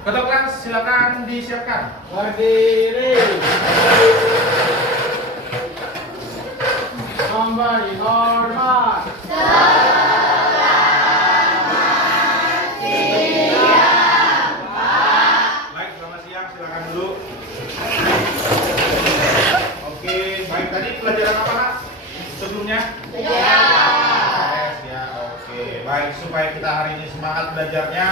Ketua kelas silakan disiapkan. Berdiri. Memberi hormat. Baik, selamat siang, silakan dulu. Oke, baik, tadi pelajaran apa Kak? Sebelumnya? Yes, ya, oke. Baik, supaya kita hari ini semangat belajarnya,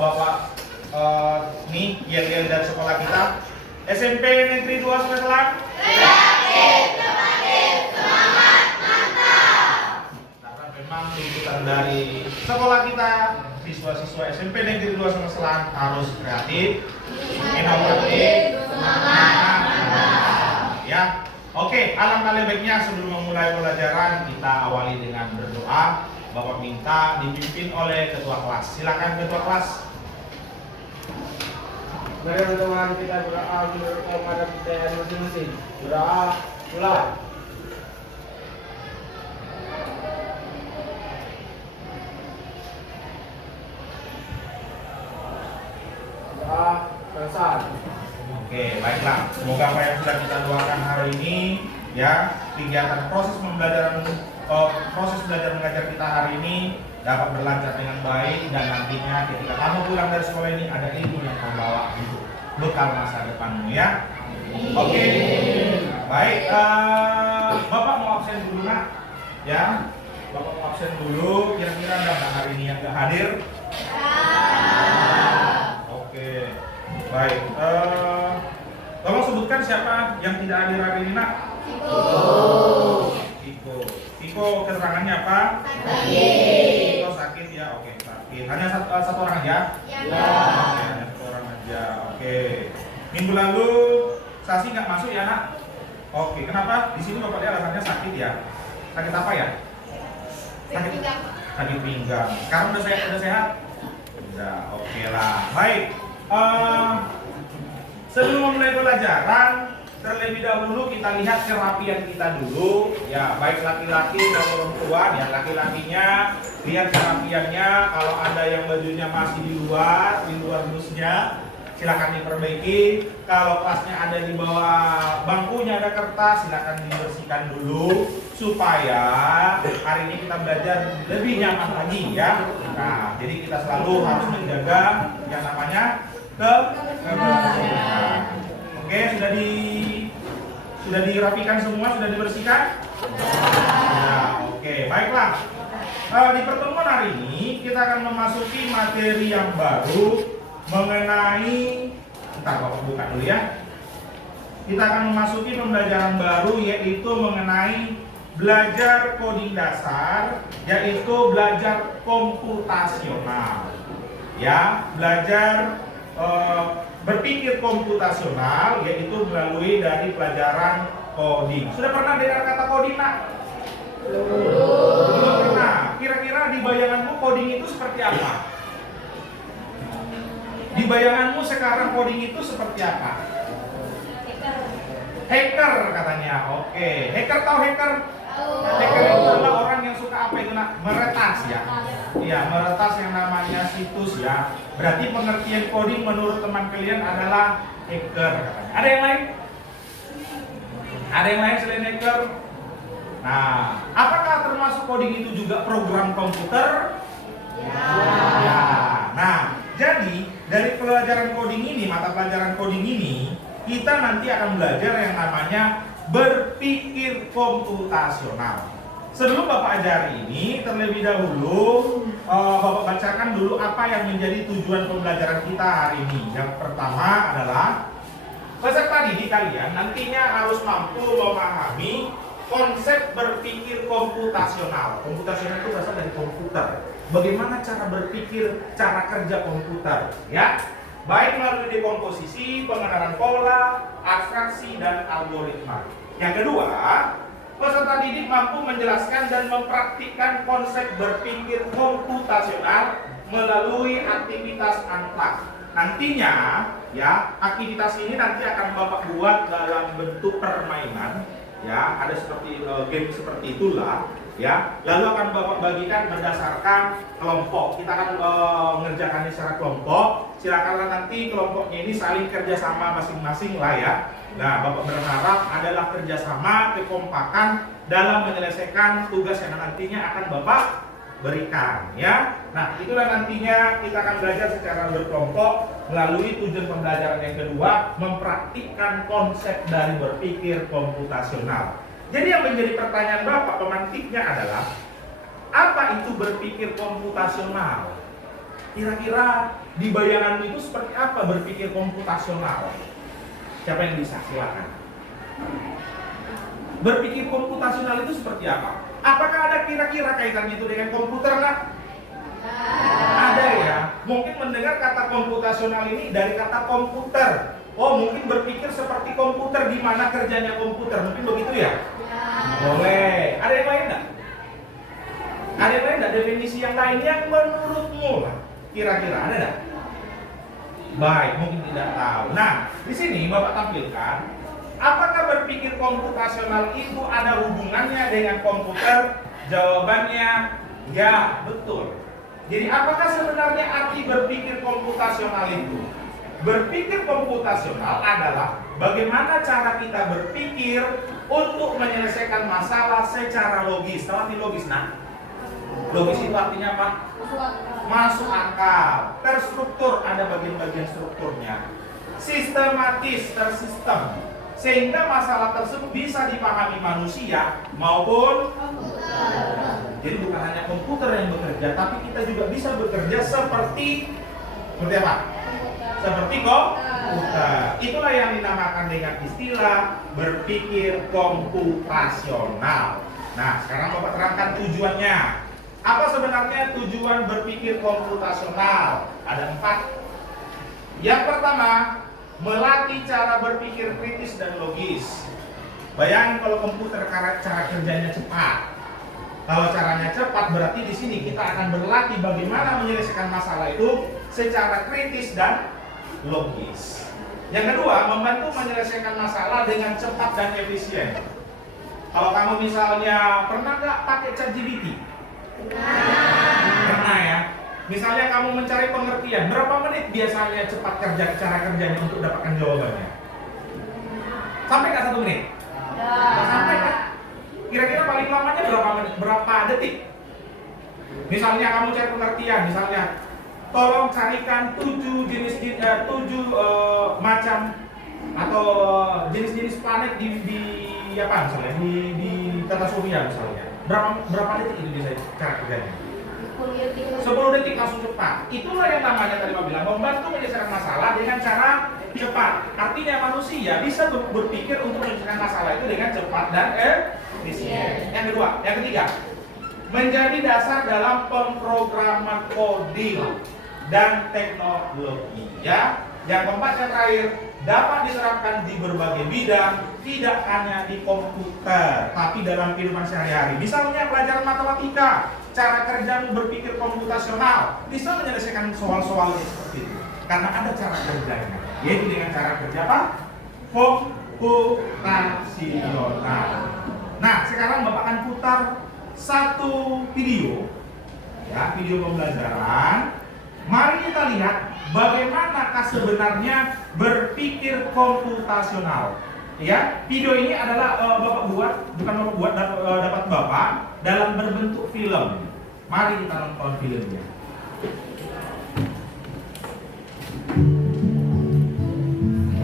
Bapak nih yel-yel dari sekolah kita SMP Negeri 2 Semetelan. Karena memang tuntutan dari sekolah kita, siswa-siswa SMP Negeri 2 Semetelan harus kreatif, inovatif, semangat, ya. Oke, alangkah baiknya sebelum memulai pelajaran kita awali dengan berdoa. Bapak minta dipimpin oleh ketua kelas. Silakan ketua kelas. Mari teman-teman kita berdoa menurut kepada kepercayaan masing-masing. Berdoa, mulai. Doa, selesai. Oke, baiklah. Semoga apa yang sudah kita doakan hari ini, ya, kegiatan proses belajar mengajar kita hari ini dapat berlancar dengan baik dan nantinya ketika kamu pulang dari sekolah ini ada ilmu yang kamu bawa untuk bekal masa depanmu, ya. Oke, baik. Bapak mau absen dulu nak, ya. Bapak mau absen dulu. Kira-kira ada nggak hari ini yang nggak hadir? Oke, baik. Tolong sebutkan siapa yang tidak hadir hari ini nak? Iko keterangannya apa? Sakit. Iko sakit ya, oke sakit. Hanya satu orang aja? Ya. Oke, hanya satu orang aja. Oke. Minggu lalu Sasi nggak masuk ya nak? Oke, kenapa? Di sini bapak lihat alasannya sakit ya. Sakit apa ya? Sakit pinggang. Sekarang udah sehat? Udah, oke lah. Baik. Sebelum memulai pelajaran, terlebih dahulu kita lihat kerapian kita dulu, ya, baik laki-laki dan perempuan, ya, laki-lakinya lihat kerapiannya. Kalau ada yang bajunya masih di luar busnya, silakan diperbaiki. Kalau kelasnya ada di bawah bangkunya ada kertas, silakan dibersihkan dulu supaya hari ini kita belajar lebih nyaman lagi, ya. Nah, jadi kita selalu harus menjaga yang namanya kebersihan. Oke, sudah dirapikan semua, sudah dibersihkan? Ya, oke, baiklah. Di pertemuan hari ini kita akan memasuki materi yang baru mengenai, bentar Bapak buka dulu ya. Kita akan memasuki pembelajaran baru yaitu mengenai belajar coding dasar, yaitu belajar komputasional. Ya, belajar berpikir komputasional, yaitu melalui dari pelajaran coding. Sudah pernah dengar kata coding nak? Belum pernah. Kira-kira di bayanganmu coding itu seperti apa? Di bayanganmu sekarang coding itu seperti apa? Hacker katanya. Oke. Hacker tahu hacker? Hacker itu adalah orang yang suka apa itu nak? Meretas ya. Iya, meretas yang namanya situs ya. Berarti pengertian coding menurut teman kalian adalah hacker katanya. Ada yang lain? Ada yang lain selain hacker? Nah, apakah termasuk coding itu juga program komputer? Ya. Nah, jadi dari pelajaran coding ini, mata pelajaran coding ini, kita nanti akan belajar yang namanya berpikir komputasional. Sebelum Bapak ajari ini, terlebih dahulu Bapak bacakan dulu apa yang menjadi tujuan pembelajaran kita hari ini. Yang pertama adalah peserta didik kalian nantinya harus mampu memahami konsep berpikir komputasional. Komputasional itu berasal dari komputer. Bagaimana cara berpikir, cara kerja komputer, ya? Baik melalui dekomposisi, pengenalan pola, abstraksi, dan algoritma. Yang kedua, peserta didik mampu menjelaskan dan mempraktikkan konsep berpikir komputasional melalui aktivitas unplugged. Nantinya, ya, aktivitas ini nanti akan Bapak buat dalam bentuk permainan, ya, ada seperti game seperti itulah. ya. Lalu akan Bapak bagikan berdasarkan kelompok. Kita akan mengerjakannya secara kelompok. Silakanlah nanti kelompoknya ini saling kerjasama masing-masing lah ya. Nah, Bapak berharap adalah kerjasama, kekompakan dalam menyelesaikan tugas yang nantinya akan Bapak berikan ya. Nah, itulah nantinya kita akan belajar secara berkelompok melalui tujuan pembelajaran yang kedua, mempraktikkan konsep dari berpikir komputasional. Jadi yang menjadi pertanyaan Bapak pemantiknya adalah apa itu berpikir komputasional? Kira-kira di bayanganmu itu seperti apa berpikir komputasional? Siapa yang bisa? Silakan. Berpikir komputasional itu seperti apa? Apakah ada kira-kira kaitannya itu dengan komputer nggak? Ada ya. Mungkin mendengar kata komputasional ini dari kata komputer. Oh, mungkin berpikir seperti komputer, di mana kerjanya komputer. Mungkin begitu ya? Boleh. Ada yang lain nggak? Ada yang lain nggak? Definisi yang lain yang menurutmu lah. Kira-kira ada nggak? Baik, mungkin tidak tahu. Nah, di sini Bapak tampilkan. Apakah berpikir komputasional itu ada hubungannya dengan komputer? Jawabannya ya, betul. Jadi apakah sebenarnya arti berpikir komputasional itu? Berpikir komputasional adalah bagaimana cara kita berpikir untuk menyelesaikan masalah secara logis. Tahu arti logis, nah? Logis itu artinya apa? Masuk akal, terstruktur, ada bagian-bagian strukturnya. Sistematis, tersistem. Sehingga masalah tersebut bisa dipahami manusia maupun komputer. Jadi bukan hanya komputer yang bekerja, tapi kita juga bisa bekerja seperti apa? Seperti komputer. Itulah yang dinamakan dengan istilah berpikir komputasional. Nah, sekarang Bapak terangkan tujuannya. Apa sebenarnya tujuan berpikir komputasional? Ada 4. Yang pertama, melatih cara berpikir kritis dan logis. Bayangin kalau komputer cara kerjanya cepat. Kalau caranya cepat berarti di sini kita akan berlatih bagaimana menyelesaikan masalah itu secara kritis dan logis. Yang kedua, membantu menyelesaikan masalah dengan cepat dan efisien. Kalau kamu misalnya pernah nggak pakai ChatGPT? Pernah ya. Misalnya kamu mencari pengertian, berapa menit biasanya cepat cara kerjanya untuk dapatkan jawabannya? Sampai nggak 1 menit? Nggak sampai kan? Kira-kira paling lamanya berapa menit? Berapa detik? Misalnya kamu cari pengertian, misalnya tolong carikan 7 macam atau jenis-jenis planet di apa misalnya di tata surya misalnya. Berapa detik itu bisa cara kerjanya? 10 detik langsung cepat. Itulah yang namanya tadi Pak bilang membantu menyelesaikan masalah dengan cara cepat. Artinya manusia bisa berpikir untuk menyelesaikan masalah itu dengan cepat dan efisien. Yang kedua, yang ketiga, menjadi dasar dalam pemrograman coding dan teknologi. Ya, yang keempat yang terakhir, dapat diterapkan di berbagai bidang, tidak hanya di komputer, tapi dalam kehidupan sehari-hari. Misalnya pelajaran matematika, cara kerjamu berpikir komputasional bisa menyelesaikan soal-soal seperti itu karena ada cara kerjanya, yaitu dengan cara kerja apa? Komputasional. Nah, sekarang Bapak akan putar satu video, ya, video pembelajaran. Mari kita lihat bagaimanakah sebenarnya berpikir komputasional. Ya, video ini adalah dapat Bapak dalam berbentuk film. Mari kita nonton filmnya.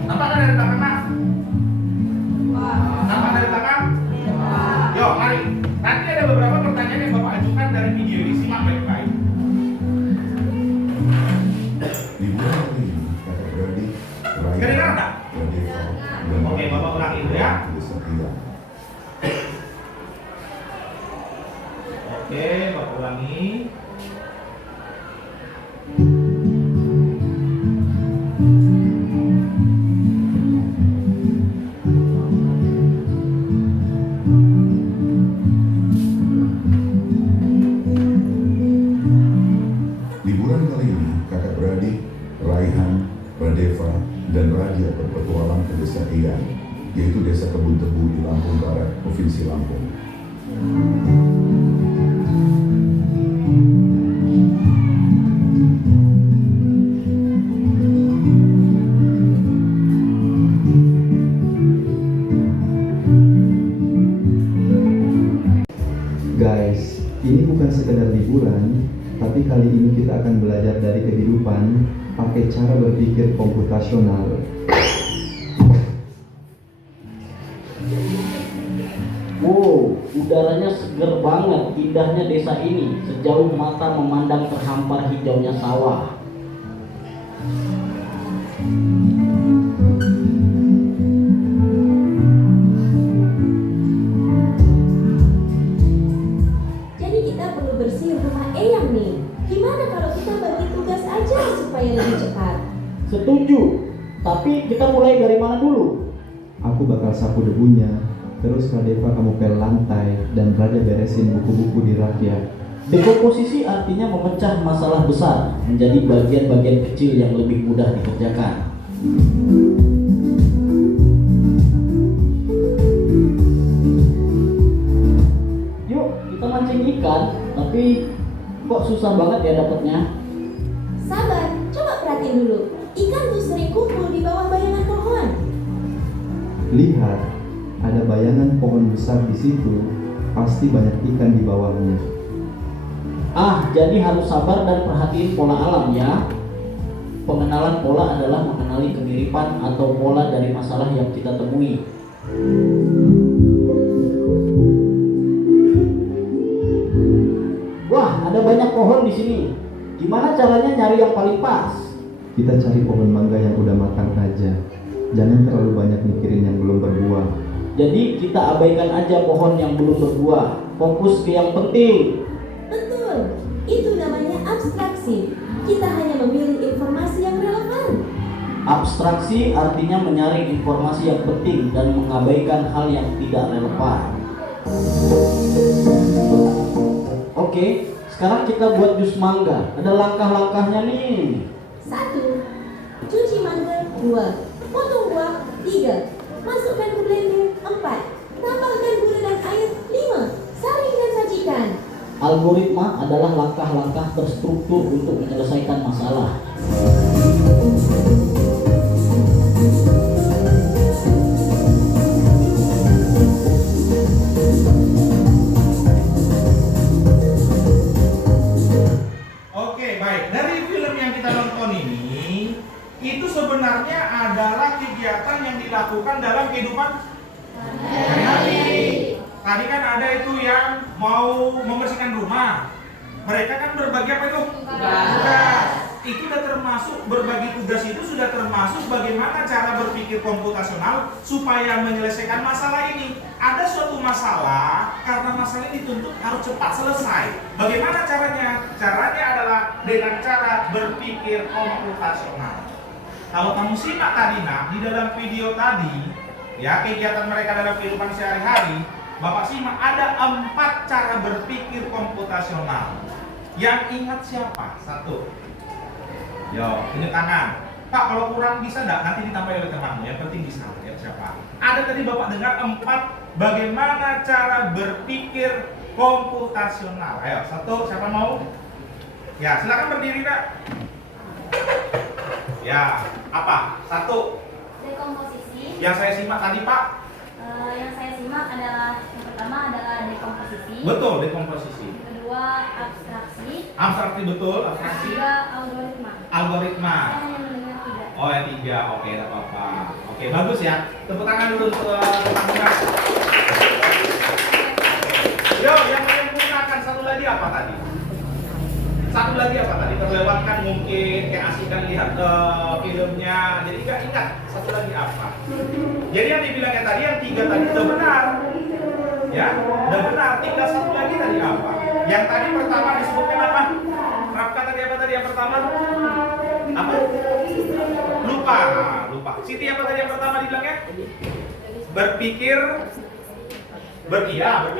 Nampak dari belakang, Mas? Nampak dari belakang? Yuk, mari. Nanti ada beberapa pertanyaan yang Bapak ajukan dari video ini. Simak baik-baik. Kedengaran enggak? Oke, Bapak ulangi dulu ya. Oke, Bapak ulangi. Liburan kali ini, kakak beradik, Raihan, Radeva, dan Raja berpetualang ke desa Ian, yaitu desa Kebun Tebu di Lampung Barat, Provinsi Lampung. kita akan belajar dari kehidupan pakai cara berpikir komputasional. Wow, udaranya seger banget, indahnya desa ini. Sejauh mata memandang terhampar hijaunya sawah. Jadi kita perlu bersih rumah Eyang nih. Gimana kalau kita bagi tugas aja supaya lebih cepat? Setuju, tapi kita mulai dari mana dulu? Aku bakal sapu debunya, terus Kak Deva kamu pel lantai, dan Raja beresin buku-buku di rak ya. Dekomposisi artinya memecah masalah besar menjadi bagian-bagian kecil yang lebih mudah dikerjakan. Yuk, kita mancing ikan, tapi kok susah banget ya dapatnya? Sabar, coba perhatiin dulu. Ikan tuh sering kumpul di bawah bayangan pohon. Lihat, ada bayangan pohon besar di situ, pasti banyak ikan di bawahnya. Ah, jadi harus sabar dan perhatiin pola alam ya. Pengenalan pola adalah mengenali kemiripan atau pola dari masalah yang kita temui. Wah, ada banyak pohon di sini. Gimana caranya nyari yang paling pas? Kita cari pohon mangga yang udah matang aja. Jangan terlalu banyak mikirin yang belum berbuah. Jadi kita abaikan aja pohon yang belum berbuah. Fokus ke yang penting. Betul, itu namanya abstraksi. Kita hanya memilih informasi yang relevan. Abstraksi artinya menyaring informasi yang penting dan mengabaikan hal yang tidak relevan. Oke, sekarang kita buat jus mangga. Ada langkah-langkahnya nih. 1. Cuci mangga. 2. Potong buah. 3. Masukkan ke blender. 4. Tambahkan gula dan air. 5. Saring dan sajikan. Algoritma adalah langkah-langkah terstruktur untuk menyelesaikan masalah. Oke, baik. Dari film yang kita nonton ini, itu sebenarnya adalah kegiatan yang dilakukan dalam kehidupan sehari-hari. Tadi kan ada itu yang mau membersihkan rumah. Mereka kan berbagi apa itu? Tugas. Itu sudah termasuk, berbagi tugas itu sudah termasuk bagaimana cara berpikir komputasional supaya menyelesaikan masalah ini. Ada suatu masalah, karena masalah ini dituntut harus cepat selesai. Bagaimana caranya? Caranya adalah dengan cara berpikir komputasional. Kalau kamu simak tadi nak, di dalam video tadi, ya kegiatan mereka dalam kehidupan sehari-hari, Bapak simak ada 4 cara berpikir komputasional. Yang ingat siapa? 1. Yo, tunjuk tangan. Pak, kalau kurang bisa enggak? Nanti ditambah oleh temanmu. Yang penting bisa. Ya, siapa? Ada tadi Bapak dengar 4 bagaimana cara berpikir komputasional. Ayo, 1. Siapa mau? Ya, silakan berdiri, Pak. Ya, apa? 1. Dekomposisi. Yang saya simak tadi, Pak. Yang saya simak adalah yang pertama adalah dekomposisi. Betul, dekomposisi. Yang kedua abstraksi. Abstraksi betul, Yang abstraksi. ketiga algoritma. Algoritma. Saya hanya mendengar 3. Oh, yang 3. Oke, tidak apa-apa. Oke, bagus ya. Tepuk tangan dulu untuk teman-teman. Yo, yang menyempurnakan satu lagi apa tadi? Satu lagi apa tadi? Terlewatkan mungkin, kayak asik kan lihat filmnya. Jadi nggak ingat. Satu lagi apa? Jadi yang dibilangnya tadi, yang 3 tadi udah benar. Ya, udah benar. Tinggal satu lagi tadi apa? Yang tadi pertama disebutkan apa? Rapka tadi apa tadi yang pertama? Apa? Lupa. Siti apa tadi yang pertama dibilangnya? Berpikir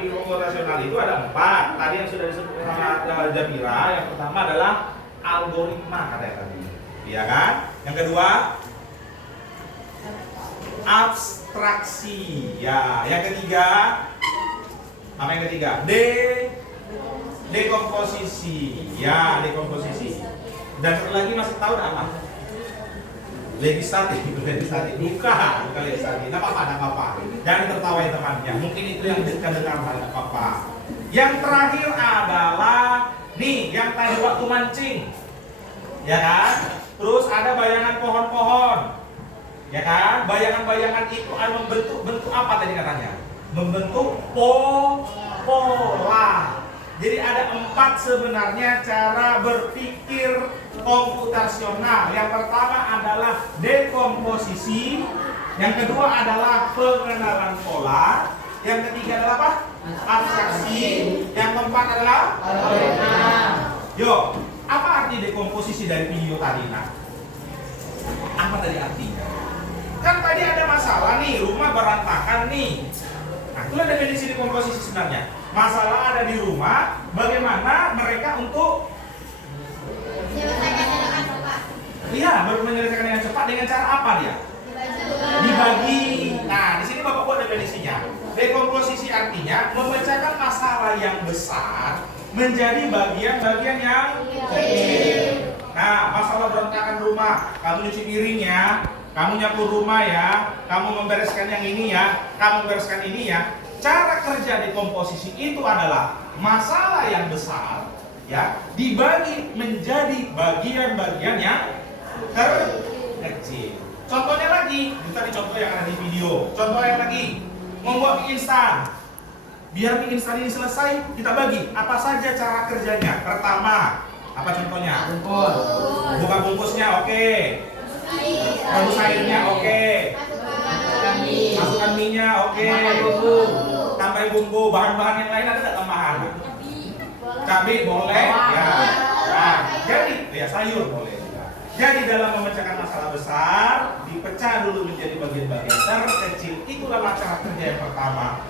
komputasional itu ada 4. Tadi yang sudah disebut sama Jabira, yang pertama adalah algoritma katanya tadi. Iya kan? Yang kedua abstraksi. Ya, yang ketiga apa yang ketiga? Dekomposisi. Ya, dekomposisi. Dan satu lagi masih tahu apa? Legislatif. Bukan legislatif. Enggak apa-apa. Jangan tertawai temannya. Mungkin itu yang dengar hal apa-apa. Yang terakhir adalah Nih, yang tadi waktu mancing, ya kan? Terus ada bayangan pohon-pohon, ya kan? Bayangan-bayangan itu akan membentuk bentuk apa tadi katanya? Membentuk pola. Jadi ada 4 sebenarnya cara berpikir komputasional. Yang pertama adalah dekomposisi, yang kedua adalah pengenalan pola, yang ketiga adalah apa? Abstraksi, yang keempat adalah Yo, apa arti dekomposisi dari video tadi nak? Apa tadi artinya? Kan tadi ada masalah nih, rumah berantakan nih. Nah, itulah definisi dekomposisi sebenarnya. Masalah ada di rumah, bagaimana mereka untuk menyelesaikan dengan cepat dengan cara apa dia? Dibagi. Nah, di sini Bapak buat definisinya. Dekomposisi artinya memecahkan masalah yang besar menjadi bagian-bagian yang kecil. Nah, masalah berantakan rumah, kamu nyuci piringnya, kamu nyapu rumah ya, kamu membereskan yang ini ya, kamu membereskan ini ya. Cara kerja dekomposisi itu adalah masalah yang besar ya dibagi menjadi bagian-bagian yang terkecil. Contohnya lagi, ini tadi contoh yang ada di video. Contohnya lagi, membuat mie instan. Biar mie instan ini selesai, kita bagi apa saja cara kerjanya. Pertama, apa contohnya? Buka bungkusnya, oke. Rebus airnya, oke. Masukkan mie-nya, oke. Tambahin bumbu, bahan-bahan yang lain ada nggak tambahan? Cabai boleh, ya. Nah, jadi ya sayur boleh. Jadi dalam memecahkan masalah besar, dipecah dulu menjadi bagian-bagian terkecil. Itulah cara kerja yang pertama.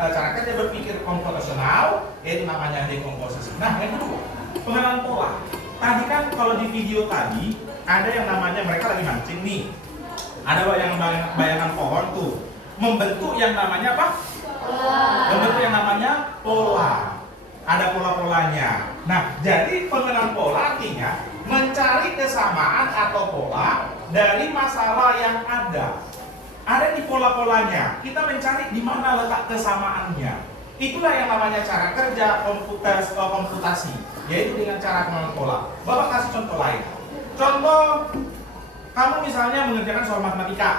Cara kerja berpikir komputasional, yaitu namanya dekomposisi. Nah, yang kedua, pengenalan pola. Tadi kan kalau di video tadi ada yang namanya mereka lagi mancing nih. Ada bayangan pohon tuh membentuk yang namanya apa? Membentuk yang namanya pola. Ada pola-polanya. Nah, jadi pengenalan pola artinya mencari kesamaan atau pola dari masalah yang ada. Ada di pola-polanya. Kita mencari di mana letak kesamaannya. Itulah yang namanya cara kerja komputasi, yaitu dengan cara pengenalan pola. Bapak kasih contoh lain. Contoh, kamu misalnya mengerjakan soal matematika,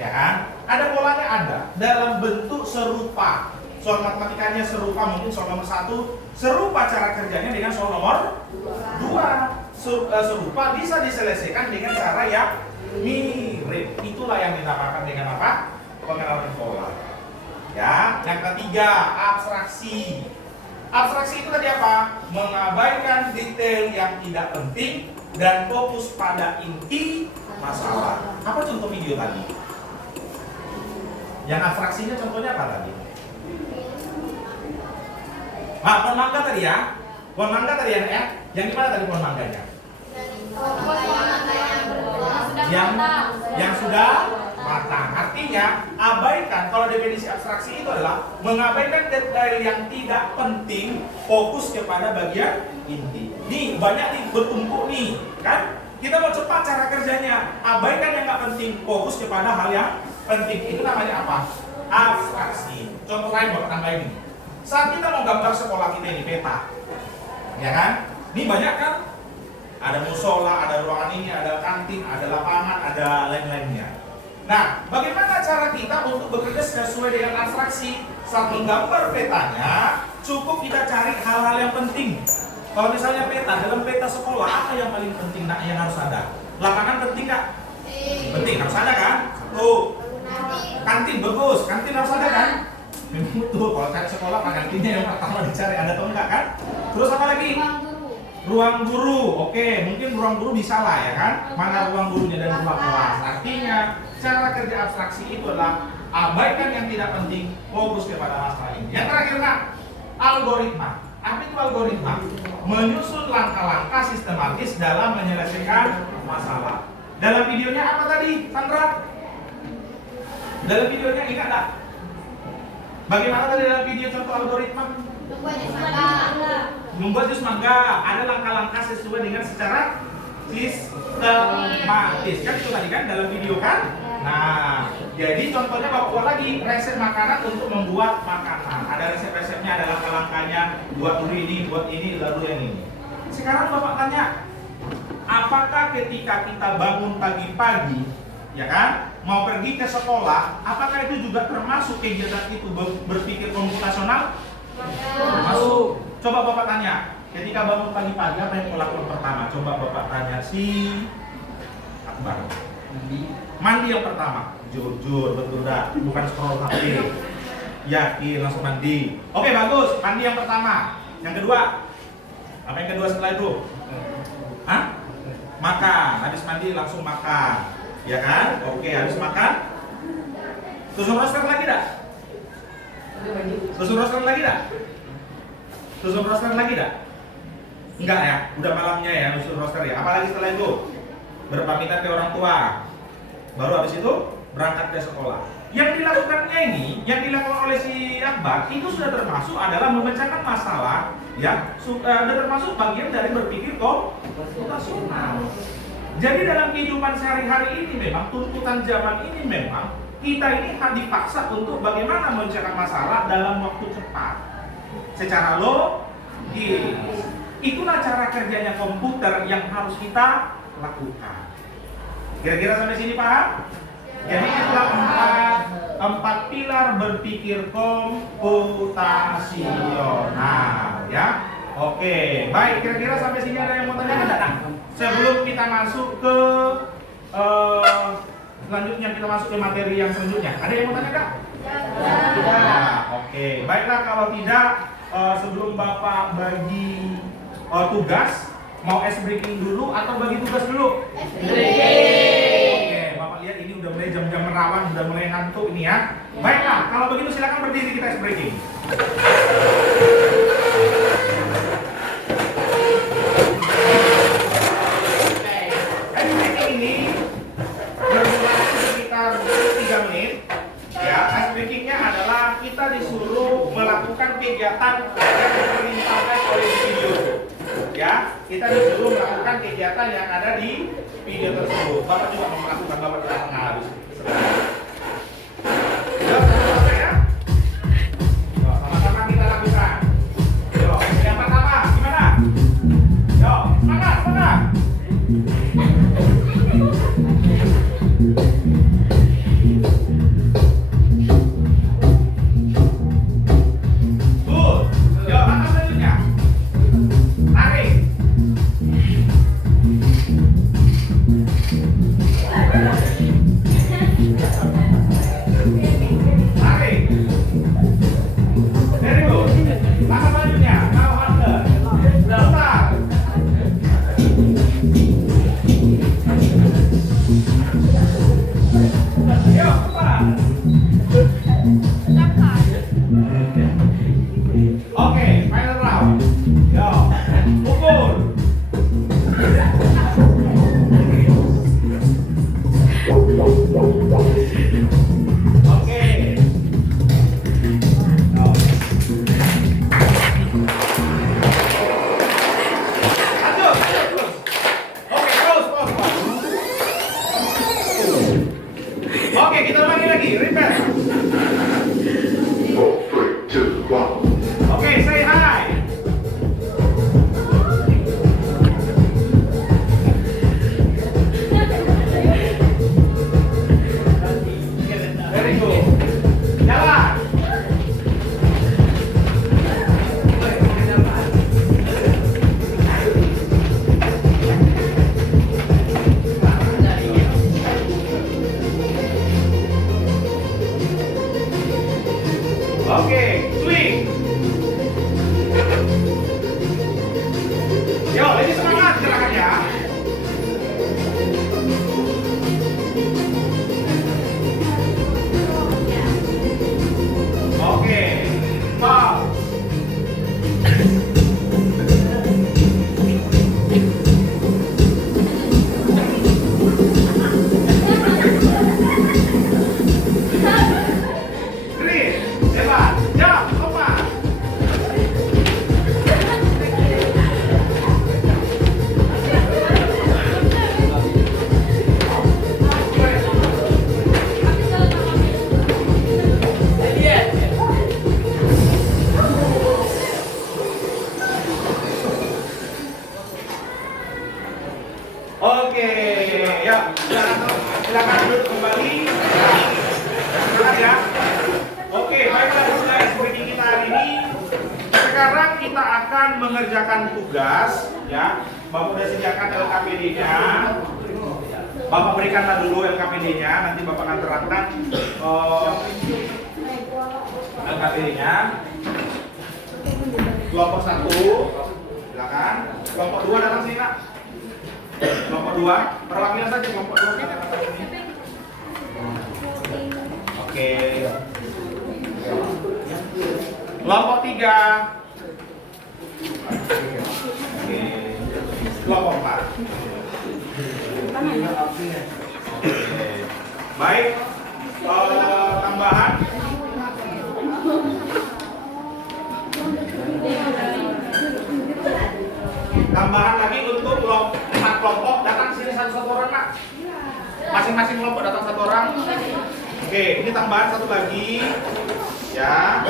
ya kan? Ada polanya ada dalam bentuk serupa. Soal matematikanya serupa, mungkin soal nomor 1 serupa cara kerjanya dengan soal nomor 2. Serupa bisa diselesaikan dengan cara yang mirip. Itulah yang dinamakan dengan apa? Pengenalan pola. Ya, yang ketiga, abstraksi. Abstraksi itu tadi apa? Mengabaikan detail yang tidak penting dan fokus pada inti masalah. Apa contoh video tadi? Yang abstraksinya contohnya apa tadi? Nah, pohon mangga tadi ya. Pohon mangga tadi ya. Yang gimana tadi pohon mangganya? Yang sudah matang. Artinya abaikan, kalau definisi abstraksi itu adalah mengabaikan detail yang tidak penting, fokus kepada bagian inti. Nih banyak nih bertumpuk nih, kan? Kita mau cepat cara kerjanya, abaikan yang nggak penting, fokus kepada hal yang penting. Itu namanya apa? Abstraksi. Contoh lain Bapak tambahin. Saat kita mau gambar sekolah kita ini peta, ya kan? Ini banyak kan? Ada musola, ada ruangan ini, ada kantin, ada lapangan, ada lain-lainnya. Nah, bagaimana cara kita untuk bekerja sesuai dengan abstraksi? Saat menggambar petanya, cukup kita cari hal-hal yang penting. Kalau misalnya peta, dalam peta sekolah, apa yang paling penting nak yang harus ada? Lapangan penting nggak? Penting, harus ada kan? Tuh. Kantin bagus, kantin harus ada kan? Memang betul, kalau cari sekolah, kantinnya yang pertama dicari, ada atau enggak kan? Terus apa lagi? Ruang guru, oke, mungkin ruang guru bisa lah ya kan? Mana ruang gurunya dan ruang kelas. Artinya, cara kerja abstraksi itu adalah abaikan yang tidak penting, fokus kepada masalah ini. Yang terakhir nak, algoritma. Apa itu algoritma? Menyusun langkah-langkah sistematis dalam menyelesaikan masalah. Dalam videonya apa tadi, Sandra? Dalam videonya ingat tak? Bagaimana tadi dalam video contoh algoritma? Membuat jus mangga, ada langkah-langkah sesuai dengan secara sistematis. Kan itu tadi kan dalam video kan? Nah, jadi contohnya Bapak buat lagi resep makanan untuk membuat makanan. Ada resep-resepnya, ada langkah-langkahnya, buat dulu ini, buat ini, lalu yang ini. Sekarang Bapak tanya, apakah ketika kita bangun pagi-pagi, ya kan, mau pergi ke sekolah, apakah itu juga termasuk kegiatan itu berpikir komputasional? Masuk. Coba Bapak tanya, ketika bangun pagi-pagi apa yang mau lakukan pertama? Coba Bapak tanya si Akbar. Mandi yang pertama, jujur, betul dah, bukan scroll HP. Yakin, langsung mandi. Oke, bagus, mandi yang pertama. Yang kedua, apa yang kedua setelah itu? Hah? Makan, habis mandi langsung makan. Ya kan? Oke, habis makan. Susun roster lagi dah? Susun roster lagi dah? Susun roster lagi dah? Enggak ya, udah malamnya ya susun roster ya. Apalagi setelah itu? Berpamitan ke orang tua. Baru habis itu berangkat ke sekolah. Yang dilakukannya ini, yang dilakukan oleh si Akbar itu sudah termasuk adalah memecahkan masalah, ya, sudah termasuk bagian dari berpikir komputasional. Jadi dalam kehidupan sehari-hari ini memang tuntutan zaman ini memang kita ini dipaksa untuk bagaimana memecahkan masalah dalam waktu cepat, secara logis. Itulah cara kerjanya komputer yang harus kita lakukan. Kira-kira sampai sini paham? Jadi itulah empat pilar berpikir komputasional, ya. Oke, baik. Kira-kira sampai sini ada yang mau tanya enggak? Sebelum kita masuk ke selanjutnya, kita masuk ke materi yang selanjutnya. Ada yang mau tanya enggak? Ya. Oke, baiklah kalau tidak sebelum Bapak bagi tugas, mau ice breaking dulu atau bagi tugas dulu? Oke, Bapak lihat ini udah mulai jam-jam merawan, udah mulai ngantuk ini ya. Baiklah, kalau begitu silakan berdiri, kita ice breaking. Ice breaking ini berdurasi sekitar 3 menit. Ya, ice breakingnya adalah kita disuruh melakukan kegiatan yang diperintahkan oleh video. Ya, kita disuruh melakukan kegiatan yang ada di video tersebut. Bapak juga mau melakukan, Bapak tidak harus. Ya, sama-sama kita lakukan. Yo, yang pertama, gimana? Yo, semangat, semangat. Good. Yo, langkah selanjutnya. Tarik. Tarik. Very good. Langkah selanjutnya. Now harder. Putar. Yo, putar. Oke, final round. Yo, pukul. Oke. Yo. Lanjut, terus. Oke, terus. Oke, kita ulangi lagi. Repeat. Oke, say hi. Very good. Jalan. Oke, ya silakan duduk kembali. Silakan ya. Oke, baiklah guys, meeting kita hari ini. Sekarang kita akan mengerjakan tugas, ya. Bapak sudah sediakan LKPD-nya. Bapak berikanlah dulu LKPD-nya, nanti Bapak akan terangkan LKPD-nya. Kelompok 1, silakan. Kelompok 2 datang sini, Kak. Kelompok 2, perwakilan saja kelompok 2 kita datang sini. Oke. Kelompok 3. Oke. Kelompok 4. Oke. Baik. Tambahan. Tambahan lagi untuk kelompok 4 kelompok datang sini satu orang, Nak. Masing-masing kelompok datang 1 orang. Oke, ini tambahan 1 lagi. Ya.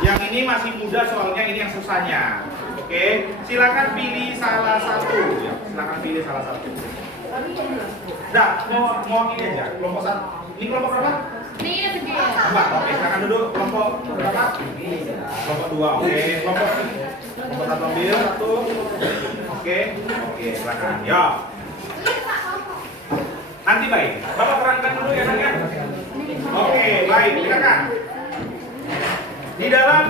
Yang ini masih muda soalnya ini yang susahnya. Oke, silakan pilih salah satu. Ya, silakan pilih salah satu. Dah, mau ini aja. Kelompok 1. Ini kelompok berapa? Ini gede. 4. Oke, silakan duduk. Kelompok berapa? Kelompok 2. Oke, kelompok 1 ambil 1. Oke, silakan. Ya. Nanti baik. Bapak terangkan dulu ya, Nak ya. Oke, baik. Silakan. Di dalam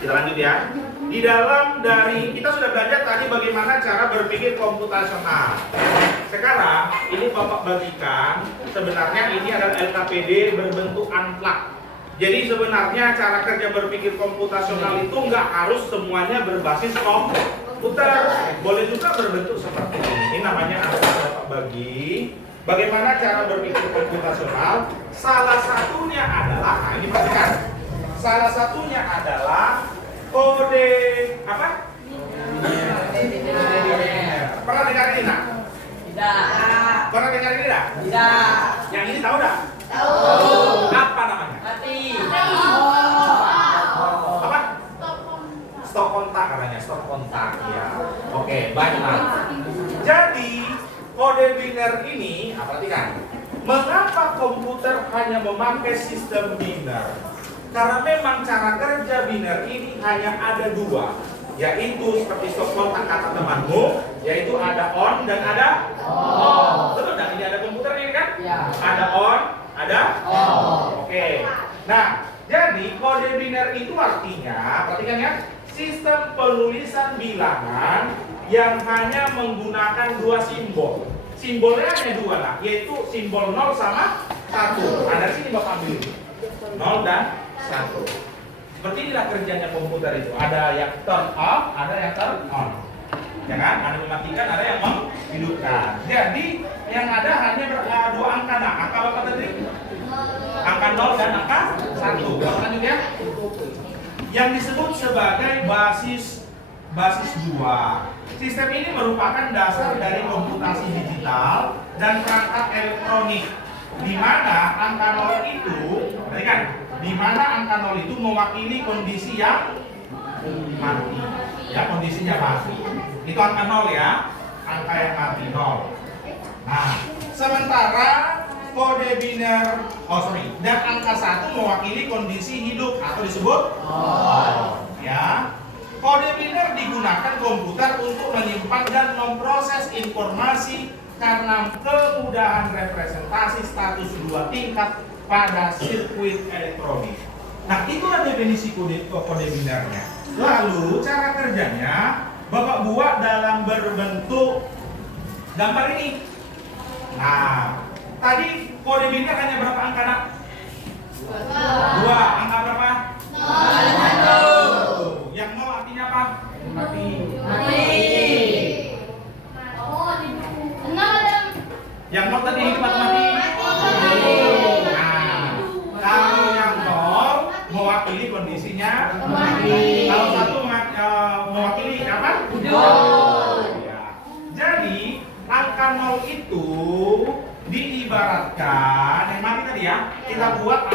kita lanjut ya. Di dalam dari kita sudah belajar tadi bagaimana cara berpikir komputasional. Sekarang ini Bapak bagikan sebenarnya ini adalah LKPD berbentuk unplug. Jadi sebenarnya cara kerja berpikir komputasional itu nggak harus semuanya berbasis komputer. Boleh juga berbentuk seperti ini. Ini namanya unplug. Bapak bagi. Bagaimana cara berpikir komputasional? Salah satunya adalah, nah ini perhatikan. Salah satunya adalah kode apa? Pernah dengar ini, Nak? Tidak. Pernah dengar ini, Nak? Tidak. Yang ini tahu dah? Tahu. Apa namanya? Mati. Apa? Stop kontak katanya, stop kontak ya. Oke, baik. Jadi kode biner ini, perhatikan. Mengapa komputer hanya memakai sistem biner? Karena memang cara kerja biner ini hanya ada 2, yaitu seperti stop kontak kata temanmu, yaitu ada on dan ada off. Betul nggak? Ini ada komputer ini kan? Ya. Ada on, ada off. Oke. Nah, jadi kode biner itu artinya, perhatikan ya, sistem penulisan bilangan yang hanya menggunakan 2 simbol. Simbolnya hanya 2 lah, yaitu simbol 0 sama 1. Nah, dari sini Bapak ambil 0 dan 1. Seperti inilah kerjanya komputer itu. Ada yang turn off, ada yang turn on. Ya kan? Ada mematikan, ada yang menghidupkan. Jadi yang ada hanya 2 angka. Nah, angka berapa tadi? Angka 0 dan angka 1. Bapak lanjut ya. Yang disebut sebagai basis 2. Sistem ini merupakan dasar dari komputasi digital dan perangkat elektronik, di mana angka 0 itu, perhatikan, di mana angka 0 itu mewakili kondisi yang mati. Ya, kondisinya mati. Itu angka 0 ya, angka yang mati 0. Nah, sementara kode biner, dan angka 1 mewakili kondisi hidup atau disebut on. Ya. Kode biner digunakan komputer untuk menyimpan dan memproses informasi karena kemudahan representasi status 2 tingkat pada sirkuit elektronik. Nah, itulah definisi kode binernya. Lalu cara kerjanya Bapak buat dalam berbentuk gambar ini. Nah, tadi kode biner hanya berapa angka, Nak? 2. Angka berapa? 0. Yang 0 artinya apa? Mati. Yang 0 tadi hidup atau mati? Nah, kalau yang 0 mewakili kondisinya mati. Kalau 1 mewakili apa? Hidup. Ya. Jadi angka 0 itu diibaratkan yang mati tadi ya, kita buat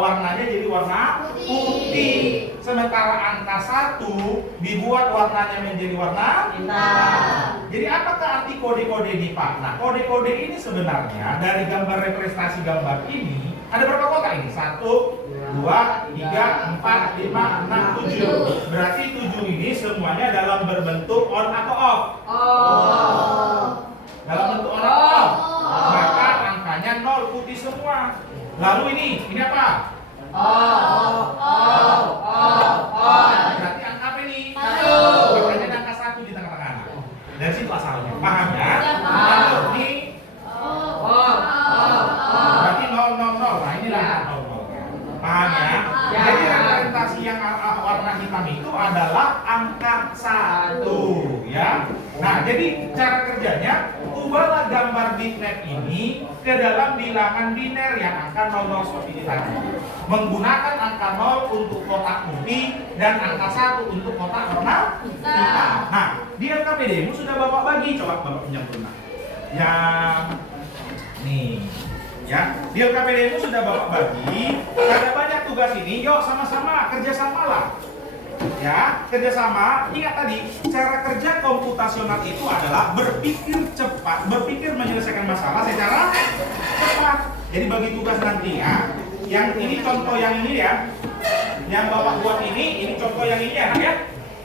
warnanya jadi warna putih. sementara angka 1 dibuat warnanya menjadi warna hitam. Jadi apakah arti kode-kode ini, Pak? Nah, kode-kode ini sebenarnya dari gambar representasi gambar ini ada berapa kotak ini? 1, 2, 3, 4, 5, 6, 7. Berarti 7 ini semuanya dalam berbentuk on atau off? Dalam bentuk on atau off? Maka angkanya 0 putih semua. Lalu ini apa? Berarti angka apa ini? 1. Makanya ada angka 1 di tengah-tengah. Dari situ asalnya. Paham ya? Lalu ini berarti 0, 0, 0. Nah inilah 0, 0. Paham ya? Jadi representasi yang warna hitam itu adalah angka 1 ya. Nah jadi cara kerjanya, ubahlah gambar bitmap ini ke dalam bilangan biner yang angka 00 seperti ini tadi. Menggunakan angka 0 untuk kotak putih dan angka 1 untuk kotak warna hitam. Nah, di LKPD-mu sudah Bapak bagi, coba Bapak pinjam dulu. Yang nih, ya, di LKPD-mu sudah Bapak bagi. Ada banyak tugas ini, yuk sama-sama kerjasama lah. Ya, kerjasama. Ingat tadi, cara kerja komputasional itu adalah berpikir cepat, berpikir menyelesaikan masalah secara cepat. Jadi bagi tugas nanti ya. Yang ini contoh yang ini ya. Yang Bapak buat ini contoh yang ini ya, ya.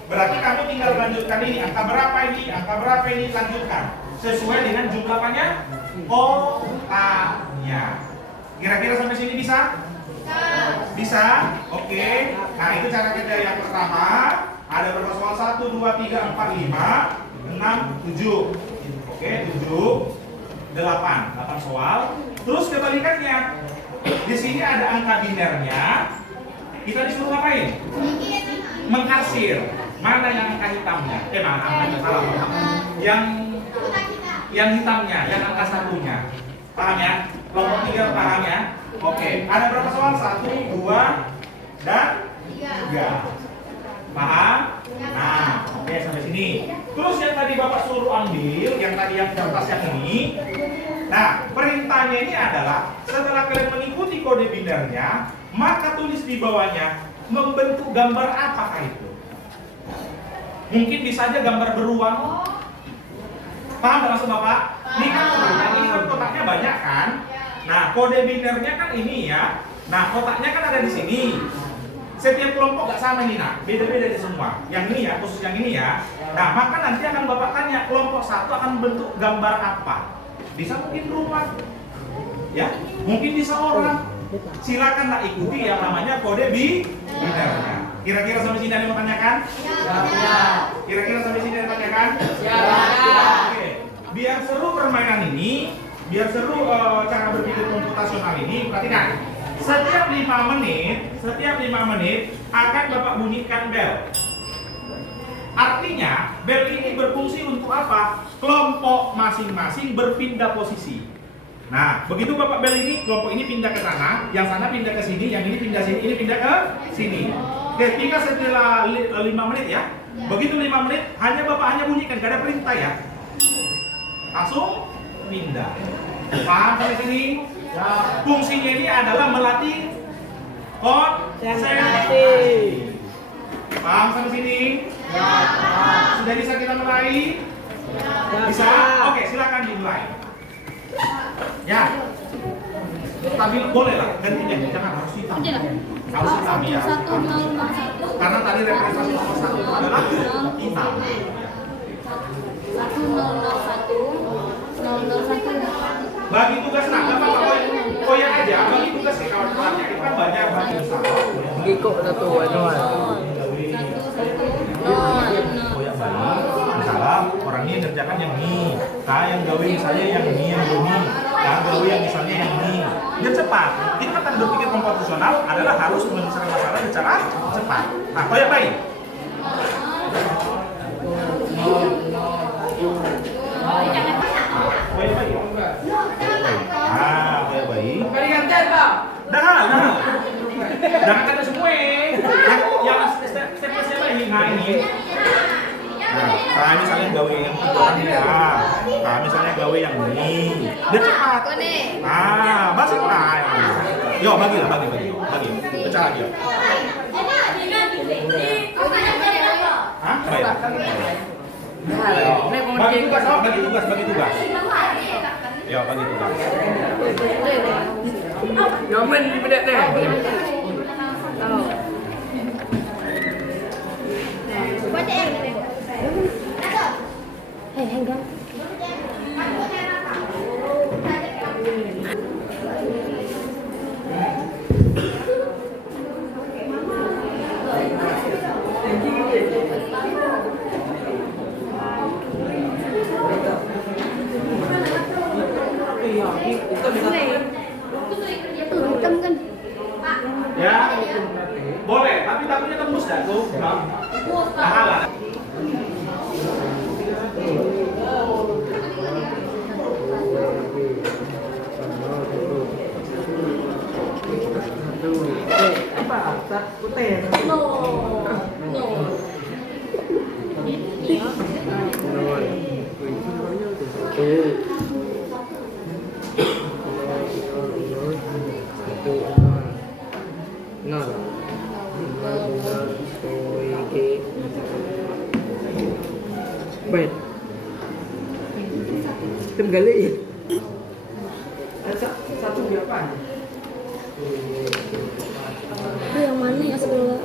Berarti kamu tinggal lanjutkan ini. Angka berapa ini? Angka berapa ini? Lanjutkan. Sesuai dengan jumlah apanya? Kotaknya. Kira-kira sampai sini bisa? Bisa? Oke. Nah, itu cara kerja yang pertama. Ada berapa soal? 1, 2, 3, 4, 5, 6, 7. Oke, 7, 8 soal. Terus kebalikannya. Di sini ada angka binernya. Kita disuruh ngapain? Mengarsir. Mana yang angka hitamnya? Mana angkanya? Salah. Yang hitamnya, yang angka 1-nya. Paham ya? Kelompok 3 paham ya? Oke. Ada berapa soal? 1, 2, dan 3. Paham? Nah, oke sampai sini. Terus yang tadi Bapak suruh ambil, yang tadi yang kertas yang ini. Nah, perintahnya ini adalah setelah kalian mengikuti kode binernya, maka tulis di bawahnya membentuk gambar apakah itu. Mungkin bisa aja gambar beruang. Paham nggak maksud Bapak? Ini kan kotaknya banyak kan? Nah, kode binernya kan ini ya. Nah, kotaknya kan ada di sini. Setiap kelompok nggak sama ini, nah, beda-beda di semua. Yang ini ya, khusus yang ini ya. Nah, maka nanti akan Bapak tanya, kelompok 1 akan bentuk gambar apa? Bisa mungkin rumah, ya, mungkin bisa orang. Silakanlah ikuti yang namanya kode binernya. Kira-kira sampai sini ada yang mau tanyakan? Ya. Kira-kira sampai sini ada yang tanyakan? Ya. Oke. Biar seru permainan ini, biar seru cara berpikir komputasional ini, perhatikan. Setiap 5 menit akan Bapak bunyikan bel. Artinya, bel ini berfungsi untuk apa? Kelompok masing-masing berpindah posisi. Nah, begitu Bapak bel ini, kelompok ini pindah ke sana, yang sana pindah ke sini, yang ini pindah sini, ini pindah ke sini. Ketika setelah 5 menit ya, begitu 5 menit, Bapak hanya bunyikan, gak ada perintah ya. Langsung pindah. Paham sampai sini? Ya. Fungsinya ini adalah melatih konsentrasi. Paham sampai sini? Ya. Sudah bisa kita mulai? Ya. Bisa? Oke, silakan dimulai. Ya. Tapi boleh lah, gantinya jangan harus hitam. Harus hitam ya. Karena tadi representasi nomor 1 itu adalah hitam. 1001. Bagi tugas nah, Bapak koyak aja, bagi tugas ke kawan-kawannya itu kan banyak usaha. Giko satu anuan. Koyak bagi, misalnya orang ini kerjakan yang ini, yang gawe misalnya yang ini, gawe yang misalnya yang ini. Biar cepat. Itu kan berpikir komputasional adalah harus menyelesaikan masalah secara cepat. Nah, koyak baik. Koyak baik. Koyak baik. Gantian, Pak. Jangan ada semua. Yang step-stepnya ini. Nah, misalnya gawe yang misalnya gawe yang ini. Dia cepat. Nah, bagi lah. Yo, bagi. Pecah lagi. Hah? Nah, Bagi tugas, bagi tugas. Ya, bagi tugas. Gamen di bedak deh. Ya, boleh, tapi takutnya tembus dah tuh. Nah, Apa? Tak putih. Baik. Tenggali. Satu berapa? Itu yang mana yang sebelah?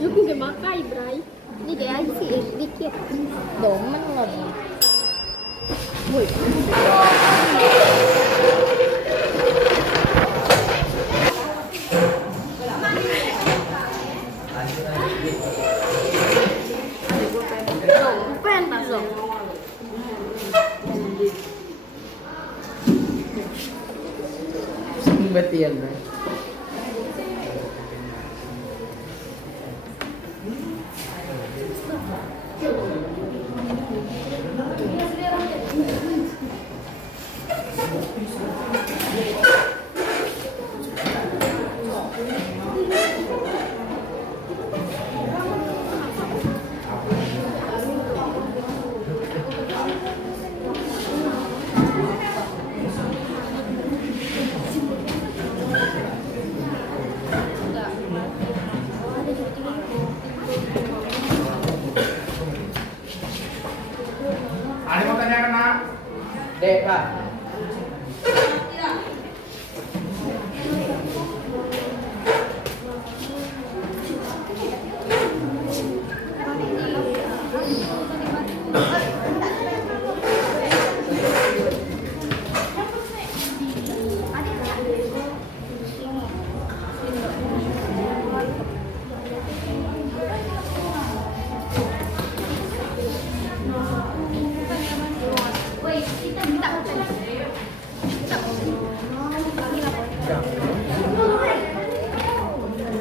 Lu juga makai, Bray. Ini kayak aja sih, dikit. Domen loh. Woi. Pentas dong. Batian. Ada mau tanya kena? Dek, Pak.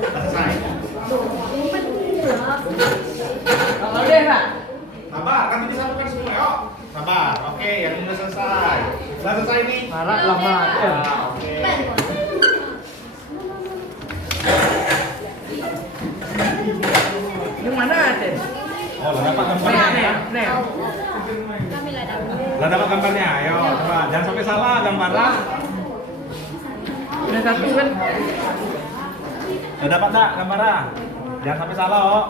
Selesai. Sudah selesai nih? Marah lama. Oke. Yang mana Aden? Oh, lah dapat gambarnya ya? Lah dapat gambarnya, ayo coba. Jangan sampai salah gambarnya. Ada satu kan? Lah dapat tak gambarnya? Jangan sampai salah, oh.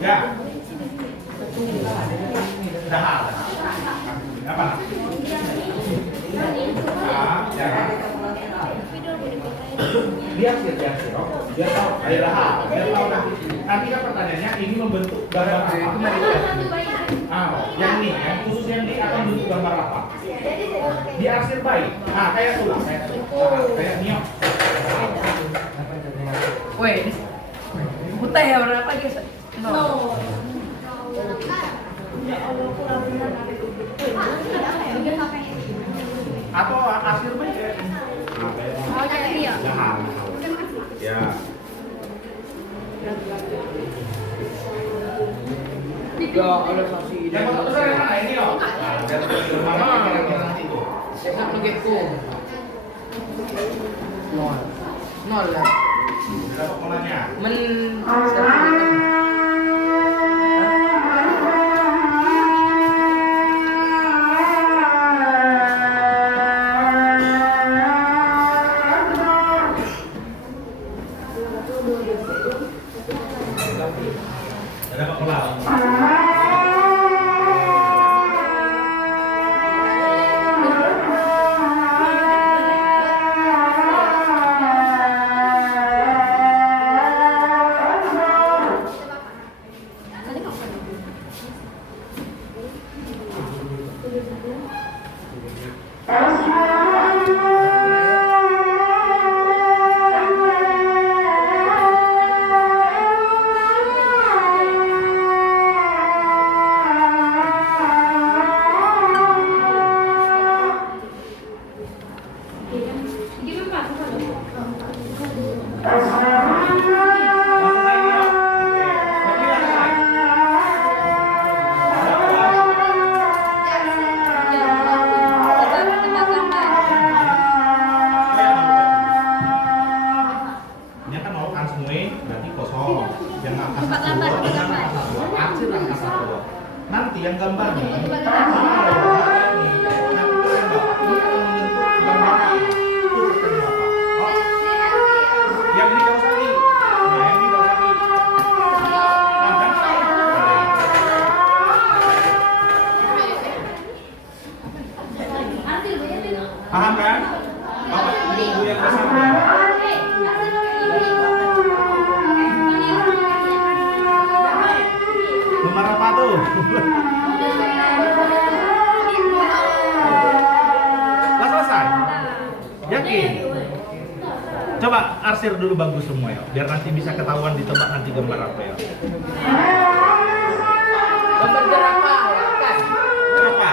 Ya. Dah. Apa? Ya. Lihat sih, oh. Dia tahu ada dah. Dia tahu dah. Nanti kan pertanyaannya ini membentuk gambar apa? Yang ini, yang khusus yang ini akan membentuk gambar apa? Diarsir baik. Kayak tulang, kayak Nio. Woi, putih ya berapa guys? No. Atau arsir baik ya? Oh, jadi ya. Ya. Ya, ada saksi. Yang foto besar yang mana ini, Nio? Mana kira-kira nanti itu? Saya begitu. Nol. Nol lah. Dapat polanya. Dapat pola. Ini kan mau kan semua, berarti kosong. Yang angka satu, arsir angka satu. Nanti yang gambarnya, yang itu kan gambar itu yang ini jauh sekali. Nah, yang ini jauh sekali. Paham kan? Bapak ibu yang besar. Nomor apa tuh? Lah selesai? Yakin? Coba arsir dulu bagus semua ya, biar nanti bisa ketahuan di tempat nanti gambar apa ya. Gambar jerapah ya kan? Apa?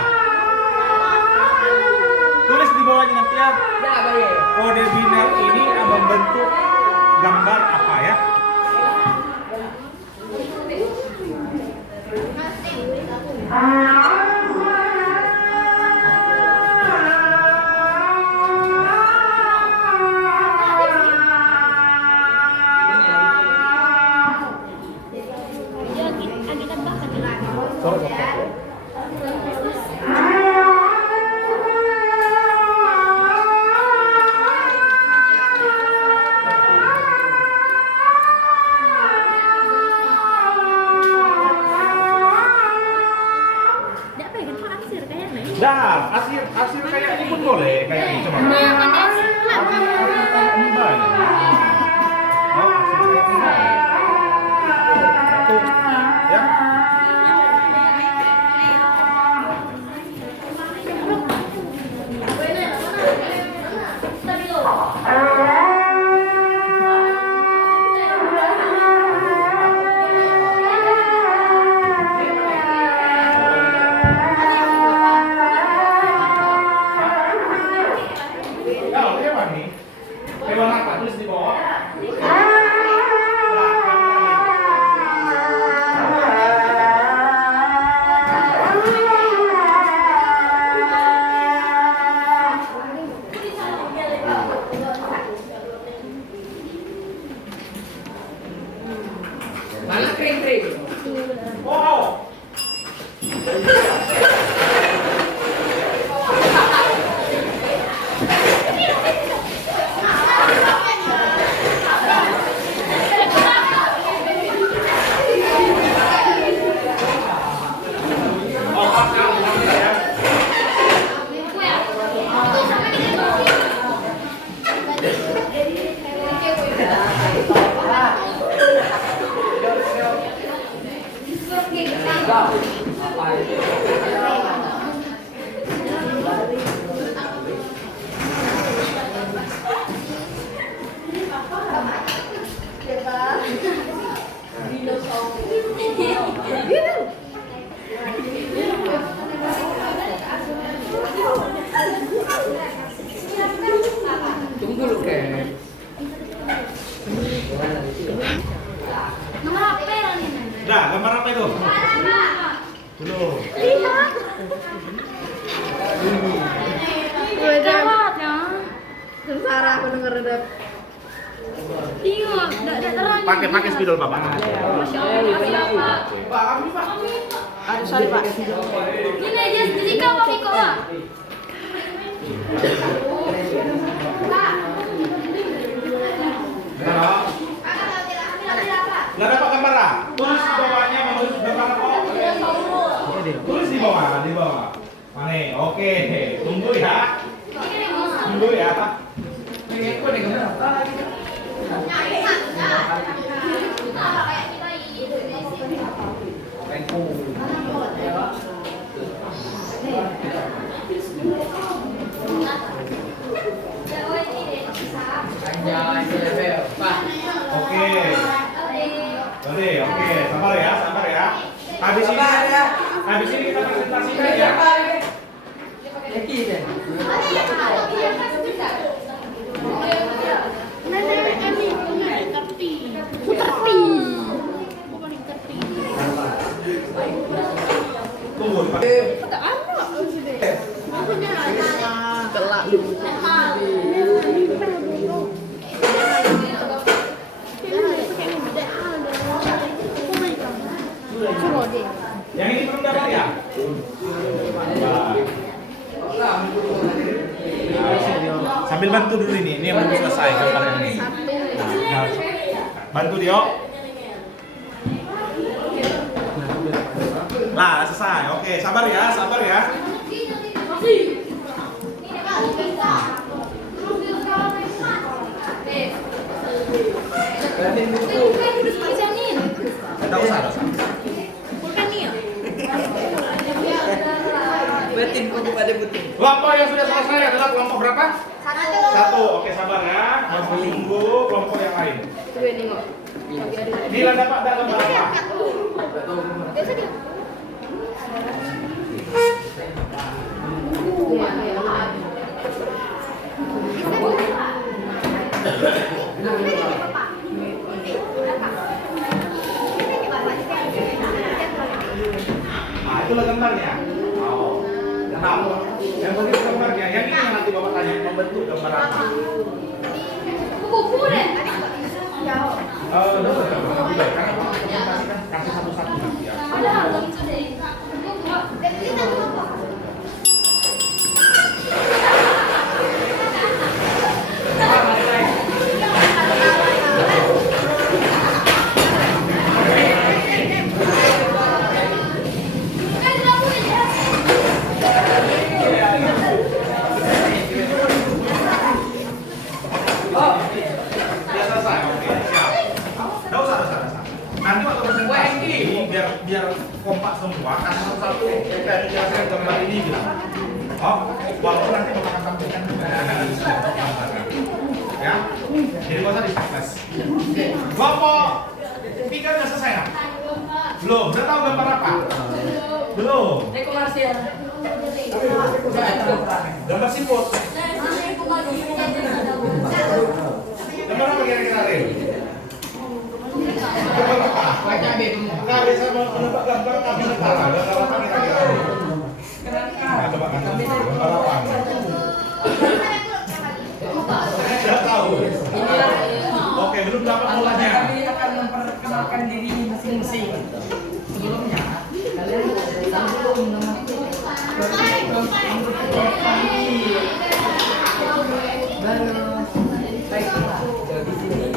Tulis di bawahnya nanti ya. Ya, baik. Kode biner ini membentuk gambar apa ya? Dah, arsir kayak ini pun boleh, kayak ini coba. Ini baik. Oh, arsir kayak ini. Satu, ya. Hewan apa? Tulis di bawah. Nah, Gawat ya. Sengsara aku denger udah. Tengok, enggak terang. Pakai spidol Bapak. Masya Allah, Pak. Aduh, sorry Pak. Ini aja Jessica Pak Miko Pak. Nggak dapat gambar ah? Tulis di bawahnya menurut gambar apa? Tulis di bawah. Mana? Oke, tunggu ya. Tunggu ya. Oke, sabar ya. Habis ini kita presentasikan ya. Tunggu. Yang ini belum dapat ya? Sambil bantu dulu ini yang belum selesai gambarnya ini. Nah, bantu Dio. Nah, selesai. Oke, sabar ya. Tidak usah. Kelompok yang sudah selesai adalah kelompok berapa? Satu. Oke, sabar ya. Masih tunggu kelompok yang lain. Nila dapat dalam berapa? Nah, itulah gambarnya. Kenapa? Yang penting gambarnya. Yang ini yang nanti Bapak tanya membentuk gambar apa? Buku deh. Karena Bapak presentasikan kasih satu-satu nanti ya. Nanti waktu presentasi biar kompak semua, kasih satu-satu kita menjelaskan gambar ini bilang. Walaupun nanti Bapak akan tampilkan ya. Jadi nggak usah di-stress. Kelompok 3 udah selesai ya? Belum. Udah tahu gambar apa? Belum. Gambar siput. Gambar apa kira-kira, Rin? Nggak bisa menebak gambar kami negara. Gambar apa kira-kira? Coba kan gambar apa? Sudah tahu. Oke, belum dapat polanya. Kami akan memperkenalkan diri masing-masing. Sebelumnya, kalian belum baru baiklah di sini.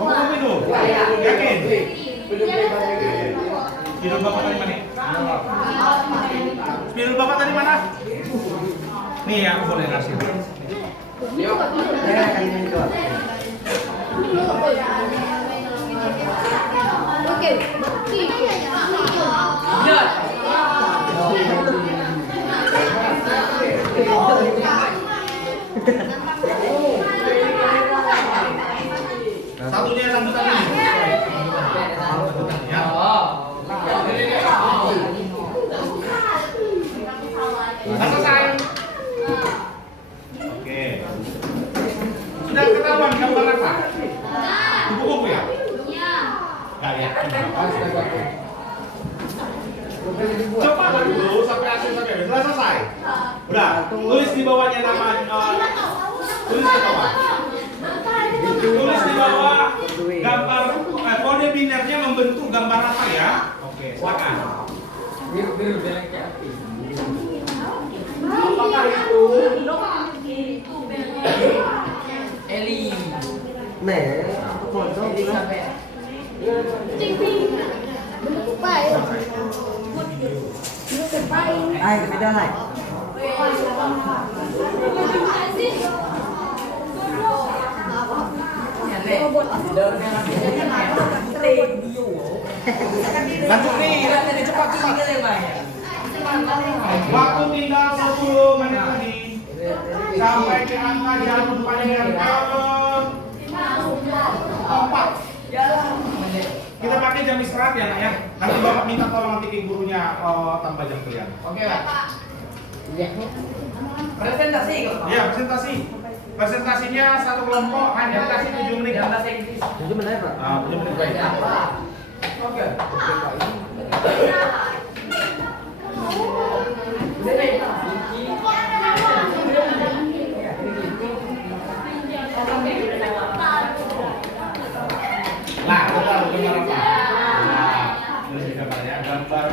Mau minum? Yakin? Spidol Bapak tadi mana? Spidol Bapak tadi mana? Nih, aku boleh ngasih. Oke. Satunya yang lanjutan ini. Ya. Selesai. Oke. Sudah ketahuan gambar apa? Buku-buku ya? Iya. Nggak ya? Coba dulu sampai hasil sampai habis. Sudah selesai? Udah. Tulis di bawahnya nama. Tulis di bawah. Tulis di bawah gambar kode binernya membentuk gambar apa ya? Oke, silakan. Biru belakang api. Apakah itu? Eli. Ay, beda lah. Lanjut nih. Waktu tinggal 10 menit lagi sampai ke angka jarum panjang keempat. Kita pakai jam istirahat ya, Nak ya. Nanti Bapak minta tolong nanti ke gurunya tambah jam kalian. Oke, Pak. Presentasi kok. Iya, presentasi. Presentasinya satu kelompok hanya dikasih 7 menit. Dalam bahasa Inggris. 7 menit, Pak. 7 menit baik. Oke. Nah, kita gambar apa? Nah, tulis di gambarnya gambar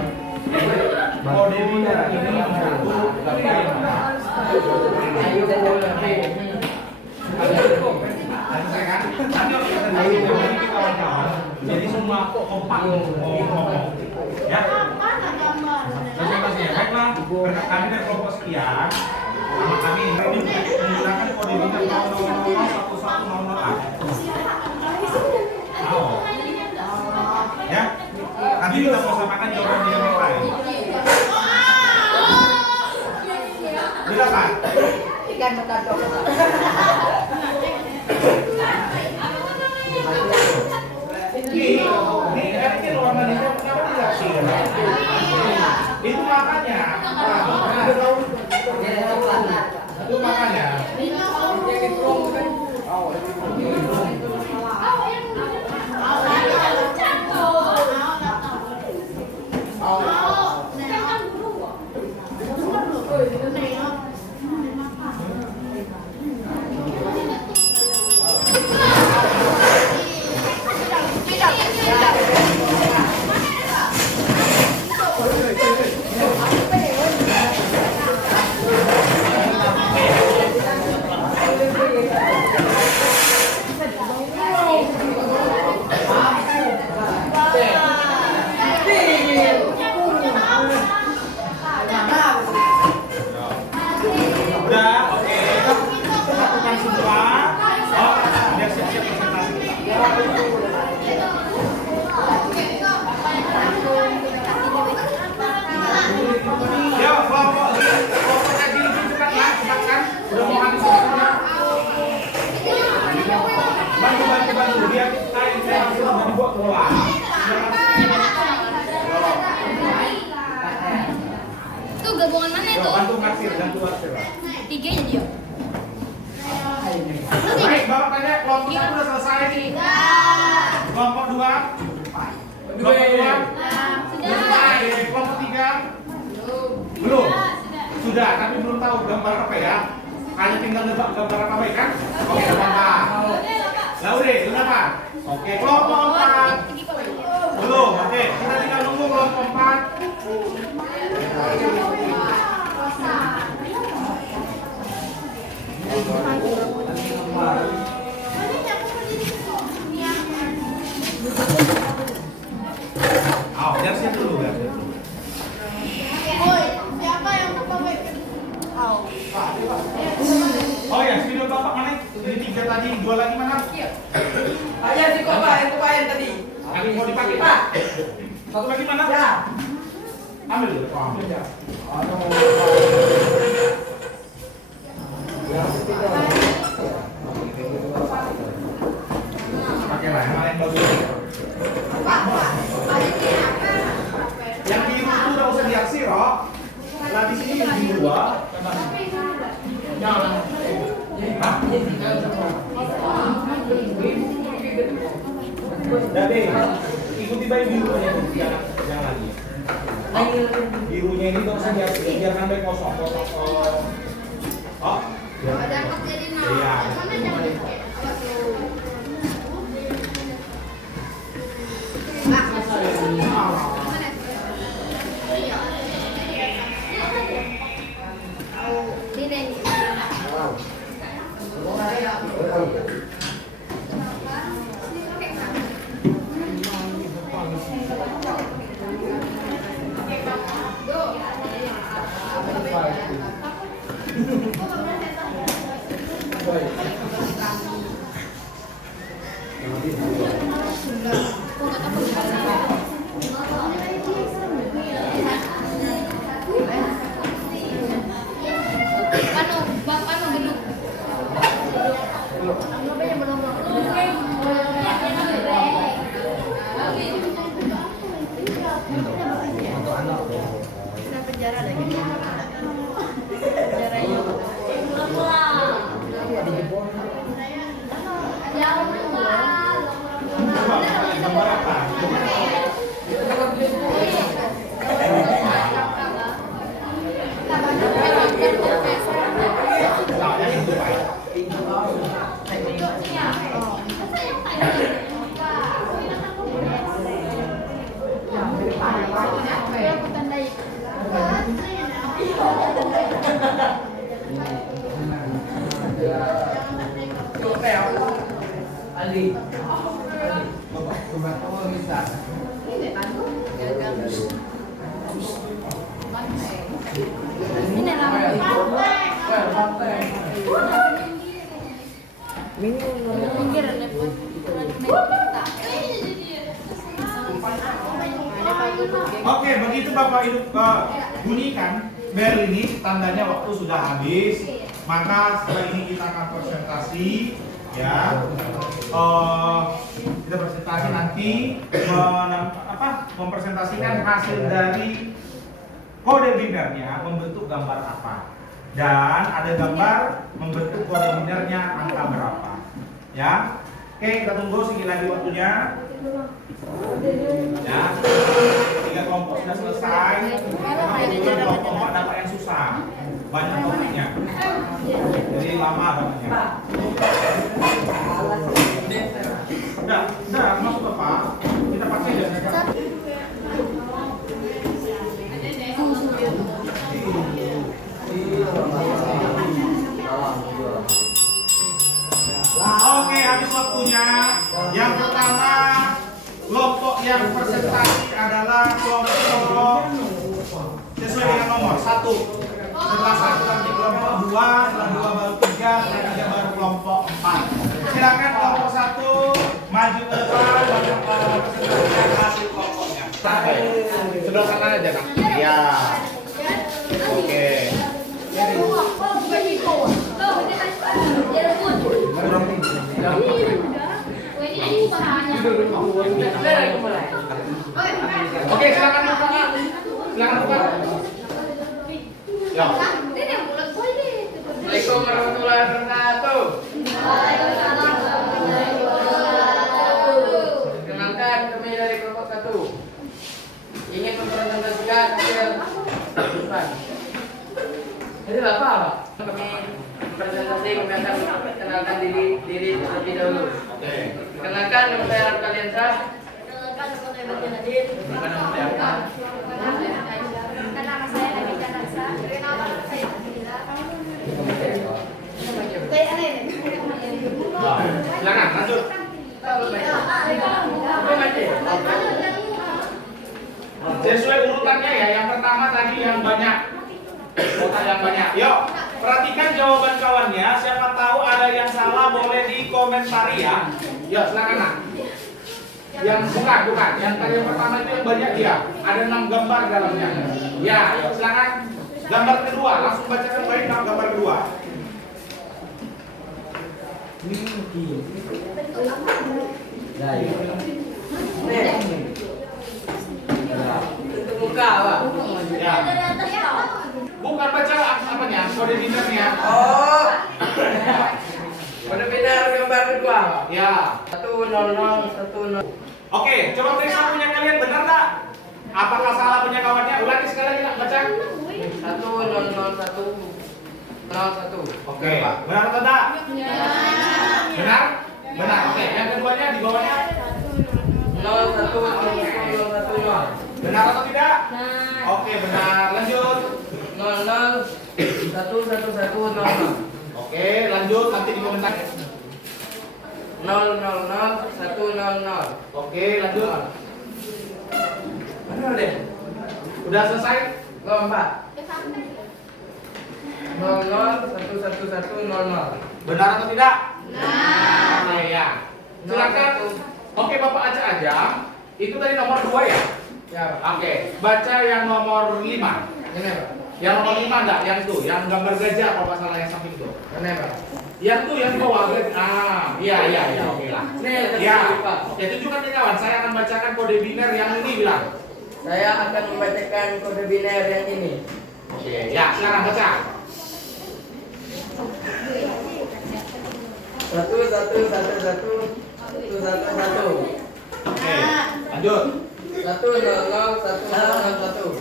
kode biner ini membentuk gambar. Ayo dan jauh lebih. Nanti kan? Nanti kalau kita dari ini kawan-kawan, jadi semua kompak ngomong, ya. Presentasinya baiklah. Kami dari kelompok sekian, sama kami ini menggunakan kode biner 000110A. Ya, nanti kita mau samakan jawaban yang lain. Bila Pak? Ikan mentadok. Ini kan warna hijau kenapa tidak sih? Itu makanya. Itu makanya. Itu gabungan mana itu? Bantu kasir. 3 ya dia. Baik, Bapak tanya kelompok 1 udah selesai. Kelompok 2? Kelompok 2? Sudah. Kelompok 3? Belum. Sudah, tapi belum tahu gambar apa ya. Hanya tinggal nebak gambar apa baik kan? Oke, apa? Lah udah apa? Oke, kelompok 4. Belum, oke. Kita tinggal nunggu kelompok 4. Jangan siap dulu ya. Oh ya, video Bapak mana? Ini 3 tadi, 2 lagi mana? Ayo si Kopa, yang lupain tadi. Lagi mau dipakai Pak? 1 lagi mana? Ya. Ambil dulu, Pak. Ambil ya. Pakai lah, yang lain bagus. Yang biru itu udah usah diaksi, Roh. Lah di sini yang biru 2. Jangan. Jadi ikuti bayi birunya itu, jangan lagi. Birunya ini dong saja biar sampai kosong. Oh, Ada kok jadi iya. Oke, begitu Bapak Ibu bunyikan bel ini tandanya waktu sudah habis. Maka setelah ini kita akan presentasi, ya. Kita presentasi nanti mempresentasikan hasil dari kode binarnya membentuk gambar apa, dan ada gambar membentuk kode binarnya angka berapa, ya. Oke, kita tunggu sedikit lagi waktunya. Ya, 3 kelompok sudah selesai. Kelompok 4 dapat yang susah, banyak kelompoknya, jadi lama banyaknya. Udah masuk ke Pak. Kita pakai ya. Oke, habis waktunya. Yang pertama, kelompok yang presentasi adalah kelompok sesuai dengan nomor 1. Setelah 1 nanti kelompok 2, setelah 2 baru 3, setelah 3 baru kelompok 4. Silakan kelompok 1 maju ke depan, presentasikan hasil kelompoknya. Sebelah sana aja, Kak. Ya. Oke. Oke, silakan buka. Silakan buka. Ya. Assalamualaikum warahmatullahi wabarakatuh. Perkenalkan, kami dari kelompok 1 ingin mempresentasikan hasil depan. Ini apa, Pak? Kami presentasi, kami akan perkenalkan diri terlebih dahulu. Oke. Perkenalkan, nama saya Arkan Sah. Silakan lanjut. Sesuai urutannya ya. Yang pertama tadi yang banyak. Kotak yang banyak. Yuk, perhatikan jawaban kawannya. Siapa tahu ada yang salah boleh dikomentari ya. Yuk, silakan Nak. Yang bukan. Yang tadi yang pertama itu yang banyak ya. Ada 6 gambar dalamnya. Ya, yuk silakan. Gambar kedua, langsung bacakan baik gambar kedua. Bentuk muka, Pak. Ya. Bukan baca apanya, kode binarnya. Oh. Kode biner gambar kedua. Ya. 10010. Oke, coba periksa punya kalian benar nggak? Apakah salah punya kawannya? Ulangi sekali lagi nak baca. 100101. Oke, benar atau tidak? Benar? Benar. Oke, yang keduanya di bawahnya 011010. benar atau tidak? Oke, benar. Lanjut. 001110. Oke, lanjut nanti di komentar. 000100. Oke, lanjut. Mana deh? Udah selesai? Lompat. 001110. Benar atau tidak? Oke, ya. Silakan. Oke, Bapak acak aja. Itu tadi nomor 2 ya? Ya, Pak. Oke, baca yang nomor 5. Ini, Pak. Yang nomor 5 enggak? Yang itu, yang gambar gajah kalau nggak salah yang samping itu. Ini, Pak. Yang itu yang di bawah. Iya, oke lah. Nih, Ya, Pak. ya tunjukkan ke kawan. Saya akan bacakan kode biner yang ini bilang. Saya akan membacakan kode biner yang ini. Oke, ya sekarang baca. 1111111. Oke, lanjut. 1001001.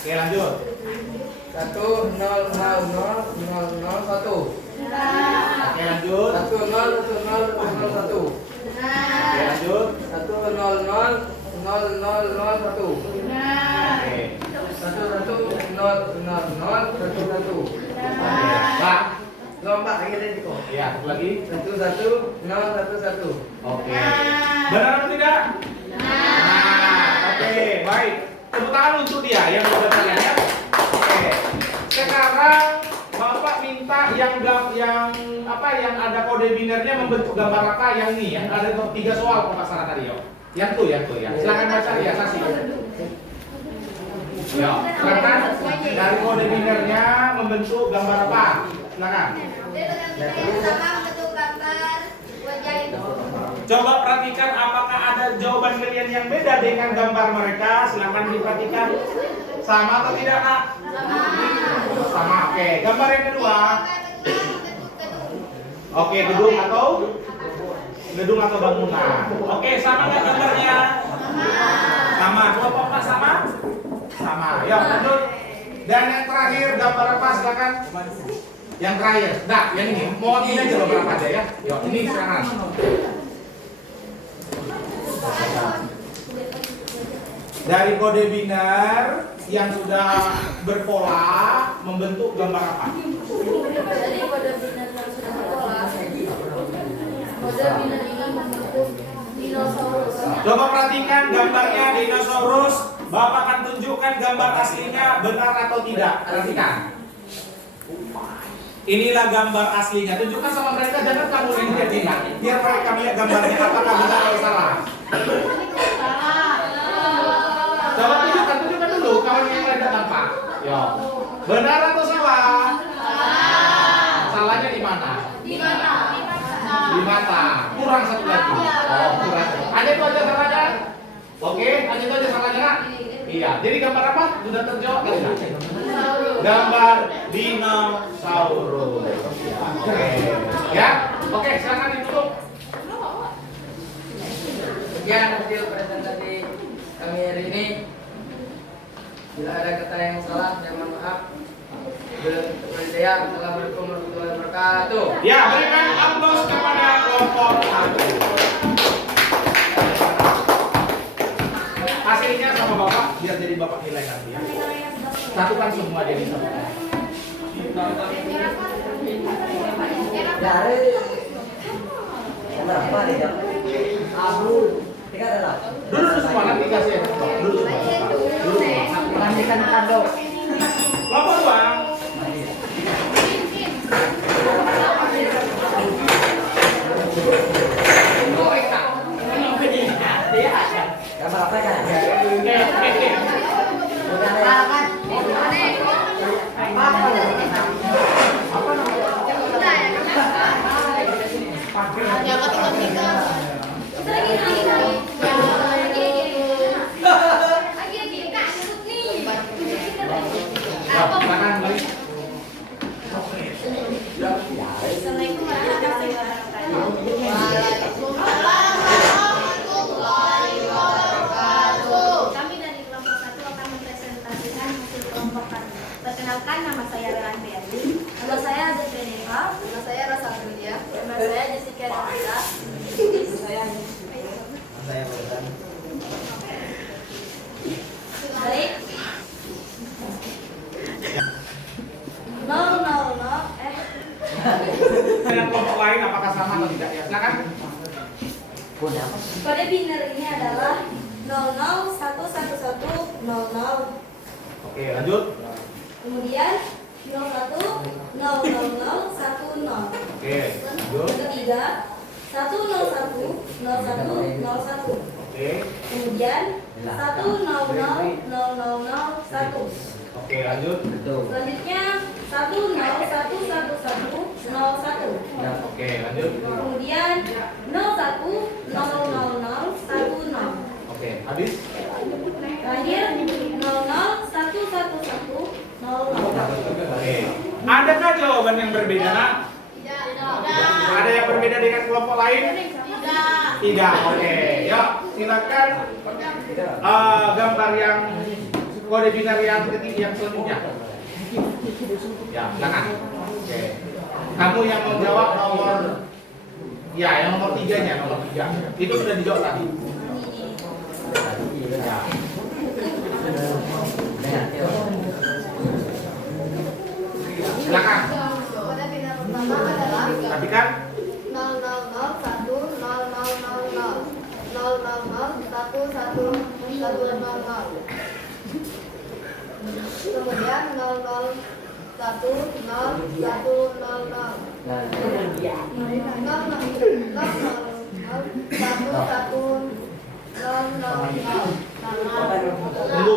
Oke, lanjut. 1000001. Oke, lanjut. 1001001. Oke, lanjut. 1000001. Oke. 1100011. Pak. Lompat lagi tadi kok. Iya, satu lagi. 11011. Oke. Benar atau tidak? Oke, baik. Tepuk tangan untuk dia yang sudah tanya ya. Oke. Sekarang Bapak minta yang ada kode binernya membentuk gambar apa yang ini? Yang ada 3 soal kalau nggak salah tadi, yo. Yang tuh ya. Silakan baca ya, saksi. Yo, silakan. Dari kode binernya membentuk gambar apa? Silakan. Coba perhatikan apakah ada jawaban kalian yang beda dengan gambar mereka. Silakan diperhatikan. Sama atau tidak, Nak? Sama. Oke. Gambar yang kedua. Oke, gedung atau bangunan. Oke, sama nggak gambarnya? Sama. Coba Pak sama? Sama. Ya, lanjut. Dan yang terakhir gambar apa? Silakan. Yang terakhir. Nah, yang ini. Mau ini aja beberapa aja ya. Yo, ini sekarang. Dari kode biner yang sudah berpola membentuk gambar apa? Jadi kode biner yang sudah berpola. Kode biner ini membentuk dinosaurus. Coba perhatikan gambarnya dinosaurus. Bapak akan tunjukkan gambar aslinya benar atau tidak. Perhatikan. Inilah gambar aslinya. Tunjukkan sama mereka, jangan kamu yang lihat. Biar mereka lihat gambarnya apakah benar atau salah. Coba tunjukkan dulu kawan yang lain datang Pak. Yo. Benar atau salah? Salahnya di mana? Di mata. Kurang satu lagi. Oh, kurang. Hanya itu aja salahnya. Oke, hanya itu aja salahnya, Nak? Iya. Jadi gambar apa? Sudah terjawab kan? Gambar dinosaurus. Oke. Ya. Oke, silakan ditutup. Sekian hasil presentasi kami hari ini. Bila ada kata yang salah, saya mohon maaf. Assalamualaikum warahmatullahi wabarakatuh. Ya, berikan aplaus kepada kelompok 1. Hasilnya sama Bapak, biar jadi Bapak nilai nanti ya. Satukan semua jadi satu. Dulu semua nanti kasih ya. Dulu semua. Lanjutkan kado. Kelompok 2. Gambar apa kan? Silakan berbeda. Baik. 000 Dengan kelompok lain apakah sama atau tidak ya? Silakan. Kode biner ini adalah 00111000. Oke, lanjut. Kemudian 010010. Oke, lanjut. Yang ketiga 1010101. Oke. Kemudian 1000001. Oke, lanjut. Selanjutnya 1011101. Oke, lanjut. Kemudian 01000010. Oke, habis. Terakhir 0011110. Oke. Adakah jawaban yang berbeda, Nak? Ada yang berbeda dengan kelompok lain? Tidak. Oke. Yuk, silakan gambar yang kode biner yang ketiga yang selanjutnya. Ya, silakan. Oke. Kamu yang mau jawab nomor ya, yang nomor 3-nya, nomor 3. Itu sudah dijawab tadi. Ya. Silakan. Kode biner pertama adalah Tapi kan 0001000111000. Kemudian 0011000111000. tunggu.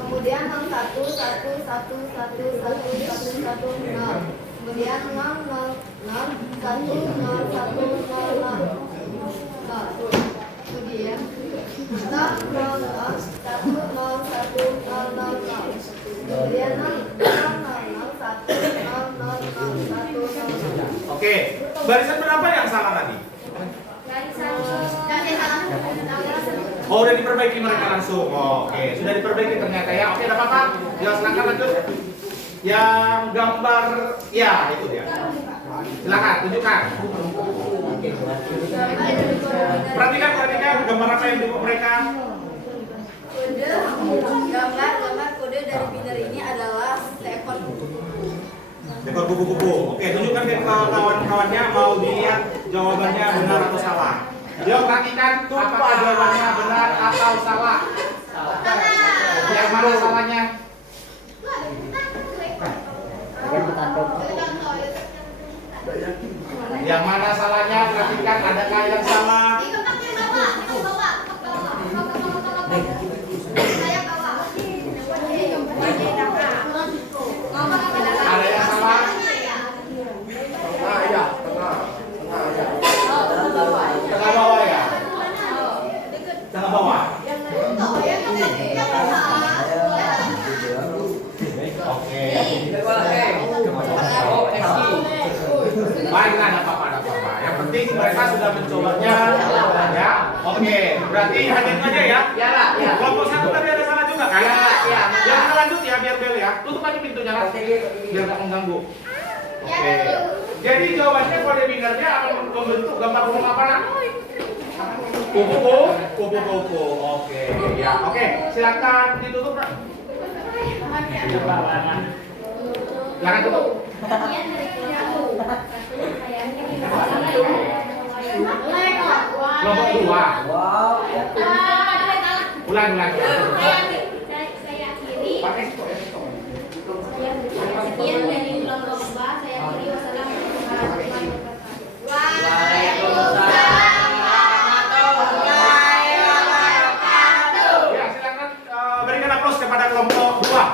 Kemudian 0011111100. Kemudian 01111110. Kemudian 00010100. Kemudian 00110000. Kemudian 00010000. Oke. Barisan berapa yang salah tadi? Oh, udah diperbaiki mereka langsung. Oh, oke, sudah diperbaiki ternyata ya. Oke, enggak apa-apa. Ya, silakan lanjut. Yang gambar ya, itu dia. Silakan tunjukkan. Perhatikan gambar apa yang dibuat mereka. Gambar kode dari biner ini adalah seekor kuku. Ekor kupu-kupu. Oke, tunjukkan ke kawan-kawannya mau dilihat jawabannya benar atau salah. Yuk, perhatikan apakah jawabannya benar atau salah. Yang mana salahnya? Yang mana salahnya? Perhatikan adakah yang salah? Ada yang salah? Tengah bawah ya? Tengah bawah? Oke. Baiklah, ada apa-apa. Yang penting mereka sudah mencobanya, ya. Oke, berarti hadirkan aja ya. Ya. Kelompok satu tadi ada salah juga kan? Ya. Jangan lanjut ya, biar bel ya. Tutup aja pintunya kan, biar nggak mengganggu. Oke. Jadi jawabannya kode binernya akan membentuk gambar gunung apa nak? Kupu-kupu. Oke, ya. Oke, silakan ditutup nak. Silakan tutup. Kelompok 2. Ulang. Saya akhiri. Pakai Sekian dari kelompok 2, saya akhiri. Wassalamualaikum warahmatullahi wabarakatuh. ya, silakan berikan aplaus kepada kelompok 2.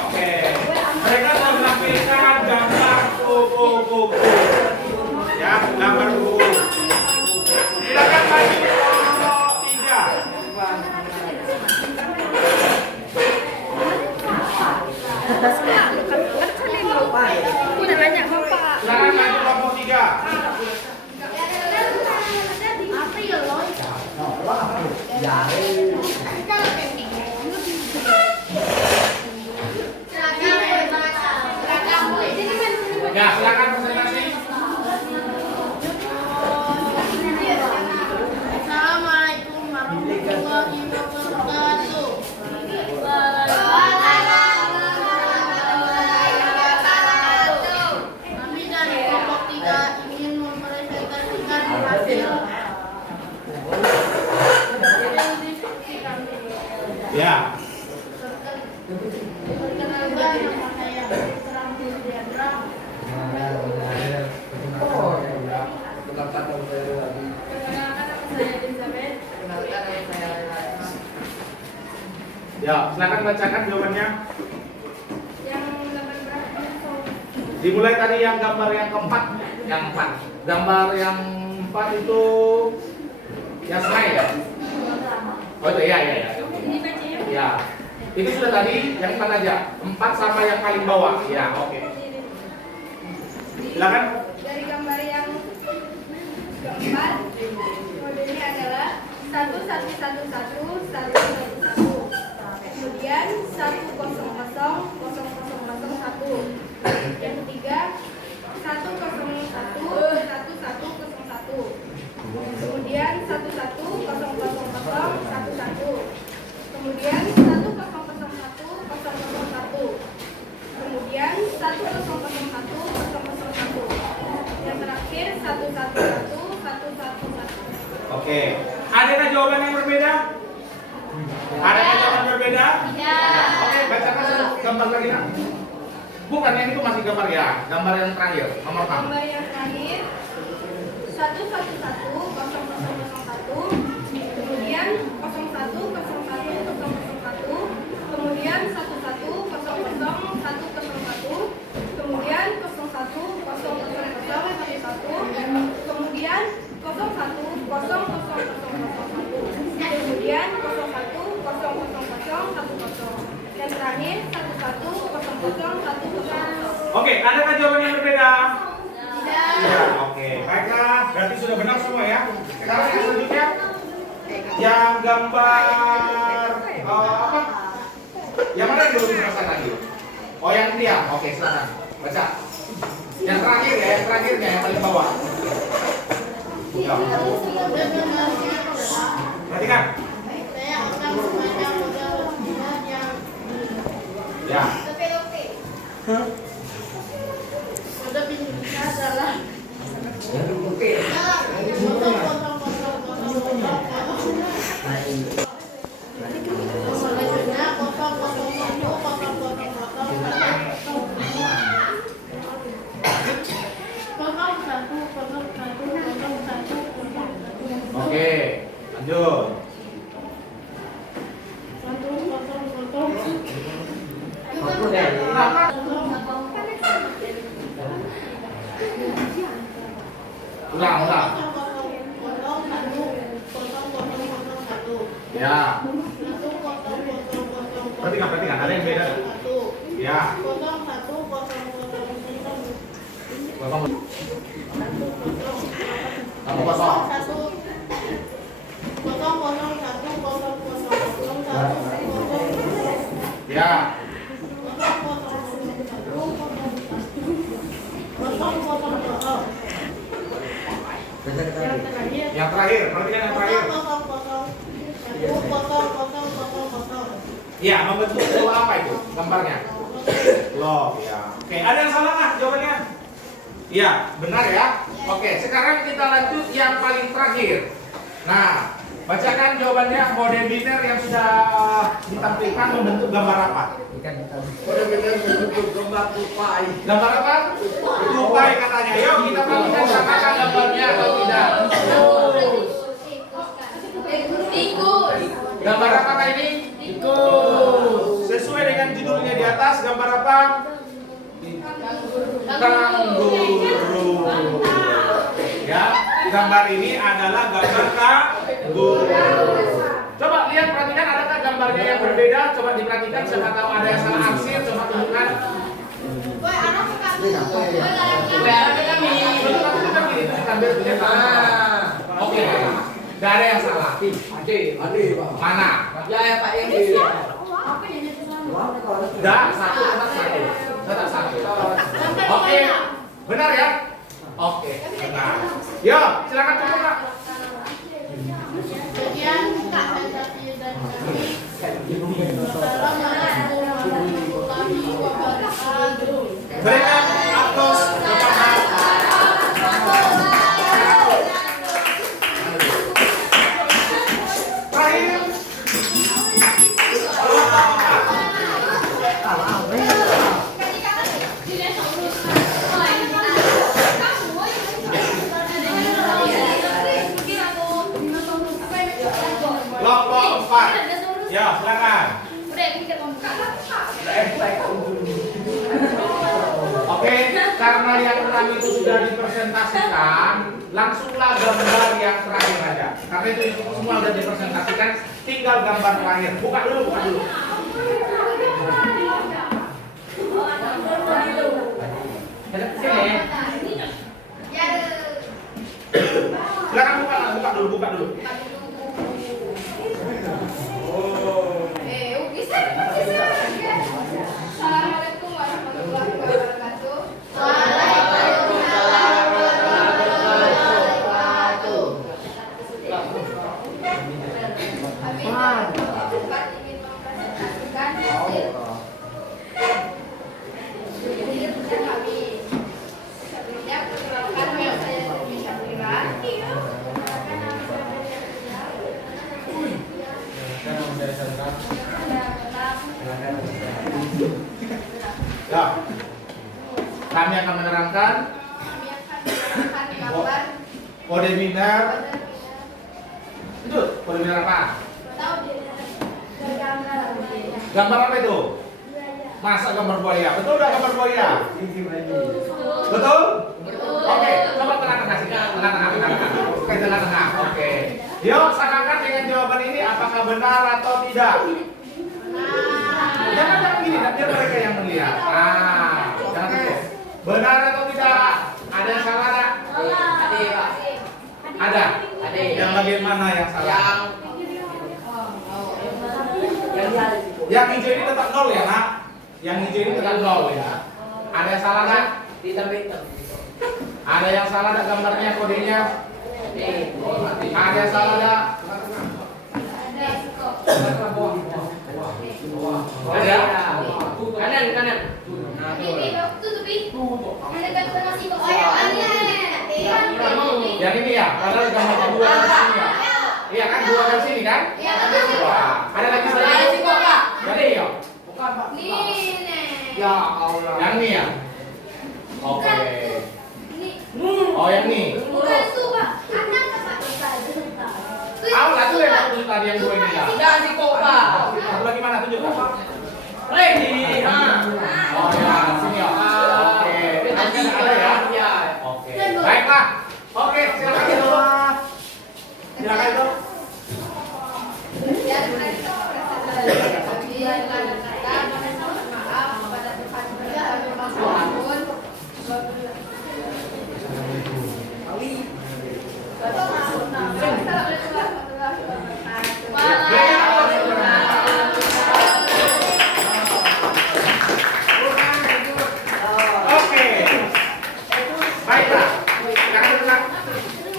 Oke. Mereka telah menampilkan gambar kupu-kupu. Ya, gambar kupu-kupu. Silakan maju kelompok 3. Udah nanya bapak. Silakan maju kelompok 3. Ya, silakan presentasi. Assalamualaikum warahmatullahi wabarakatuh. Kami dari kelompok 3 ingin mempresentasikan hasil diskusi kami. Ya. Perkenalkan, nama saya Putra Fitriandra. Perkenalkan, nama saya Elizabeth. Ya, silakan bacakan jawabannya. Yang gambar berapa? Dimulai tadi yang gambar yang keempat. Yang 4. Gambar yang 4 itu yang smile ya? Oh itu ya. Ini bacanya. Ya. Itu sudah tadi yang 4 aja. 4 sama yang paling bawah. Ya, oke. Silakan. Dari gambar yang keempat, modenya adalah 1111 kemudian 1000001. Yang ketiga 1011101. Kemudian 1100011. Kemudian 1001001. Kemudian 1001001. Yang terakhir 111111. Oke. Adakah jawaban yang berbeda? Adakah jawaban berbeda? Ya. Oke, bacakan satu gambar lagi nak. Bukan yang itu masih gambar ya. Gambar yang terakhir, nomor 6. Gambar yang terakhir 1110001. Kemudian 010101. Kemudian 1100101. Kemudian 010001. Kemudian 010001. Kemudian 01000010. Dan terakhir 1100010. Oke, adakah jawaban yang berbeda? Tidak. Ya, oke. Baiklah, berarti sudah benar semua ya. Sekarang yang selanjutnya yang gambar apa? Yang mana yang belum diselesaikan tadi? Oh, yang dia. Oke, silakan. Baca. Yang terakhir ya, yang terakhirnya yang paling bawah. Ya. Perhatikan. Saya akan membaca modal yang Ya. modal Indonesia adalah Oke, lanjut. Ulang. Ya. Perhatikan, ada yang beda. Ya. Kamu kosong. Ya. Yang terakhir, perhatikan yang terakhir. Ya, membentuk pola apa itu gambarnya? Loh, ya. Oke, ada yang salah nggak jawabannya? Iya, benar ya. Oke, sekarang kita lanjut yang paling terakhir. Nah, bacakan jawabannya. Mode biner yang sudah ditampilkan membentuk gambar apa? Mode biner membentuk gambar tupai. Gambar apa? Tupai katanya. Yuk kita perhatikan samakan gambarnya atau tidak. tikus. Gambar apa kali ini? Tikus. Sesuai dengan judulnya di atas, gambar apa? Kanguru. Ya, gambar ini adalah gambar kanguru. Coba lihat, perhatikan, adakah gambar gambarnya yang berbeda, coba diperhatikan, siapa tahu ada yang salah arsir, coba tunjukkan. Woi, anak ke kami. Kelihatan ke kami. Tunjukkan gini, tunjukkan biar kelihatan. Oke, nggak ada yang salah. Mana? Ya Pak yang di. Dah, satu. Tetap satu. Oke, benar ya? Oke, benar. Yo, silakan coba Kak. Sekian Kak Sensasi dan kami. Assalamualaikum warahmatullahi wabarakatuh. Berikan aplaus kepada terakhir. Kelompok 4. Ya, silakan. Oke, karena yang 6 itu sudah dipresentasikan, langsunglah gambar yang terakhir aja. Karena itu semua sudah dipresentasikan, tinggal gambar terakhir. Buka dulu. Sini. Silakan buka dulu. Assalamualaikum warahmatullahi wabarakatuh. Waalaikumsalam warahmatullahi wabarakatuh. Kami dapat ingin mempresentasikan hasil kerja kami. Sebelumnya perkenalkan nama saya Dwi Syafira. Ya. Kami akan menerangkan Gambar kode biner. Itu kode biner apa? Gambar apa itu? Masa gambar buaya? Betul udah gambar buaya? Betul? Oke, coba tengah-tengah sini. Tengah-tengah. Oke. Yuk, samakan dengan jawaban ini apakah benar atau tidak? Jangan gini, biar mereka yang melihat. Jangan gitu. Benar atau tidak? Ada yang salah tak? Ada. Yang bagian mana yang salah? Yang hijau ini tetap 0 ya, Nak? Yang hijau ini tetap 0 ya. Ada yang salah tak? Ada yang salah tak gambarnya, kodenya? Ada yang salah tak? Ada? Kanan. Yang ini ya, padahal gambar kedua di sini ya. Iya kan, 2 dari sini kan? Iya. Wah, ada lagi satu. Jadi ya. Ya Allah. Yang ini ya. Oke. Oh, yang ini. Tahu lah tuh yang aku tadi yang 2 ini ya. Ya si Pak. Satu lagi mana tunjuk? Ready. Oh ya, sini ya. Oke. Ada ya? Ya. Oke. Baiklah. Oke, silakan itu. Silakan itu. Oke. Baiklah.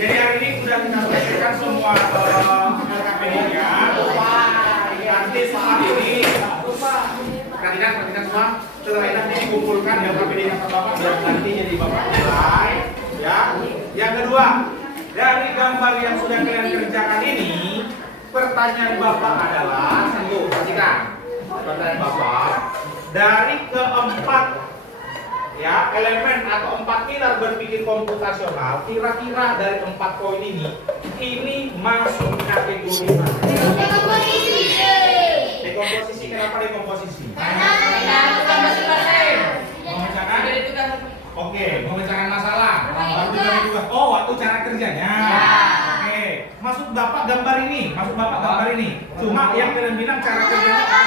Jadi hari ini sudah kita selesaikan semua LKPD-nya. Nanti setelah ini perhatikan semua. Setelah ini nanti dikumpulkan LKPD-nya sama Bapak biar nanti jadi Bapak nilai. Ya. Yang kedua, dari gambar yang sudah kalian kerjakan ini, pertanyaan Bapak adalah, perhatikan. Pertanyaan Bapak, dari keempat ya elemen atau 4 pilar berpikir komputasional, kira-kira dari 4 poin ini masuk kategori mana? Dekomposisi. Kenapa dekomposisi? Memecahkan? Oke, memecahkan masalah. Baru kita juga. Oh, waktu cara kerjanya. Oke, maksud Bapak gambar ini. Cuma yang kalian bilang cara kerjanya apa?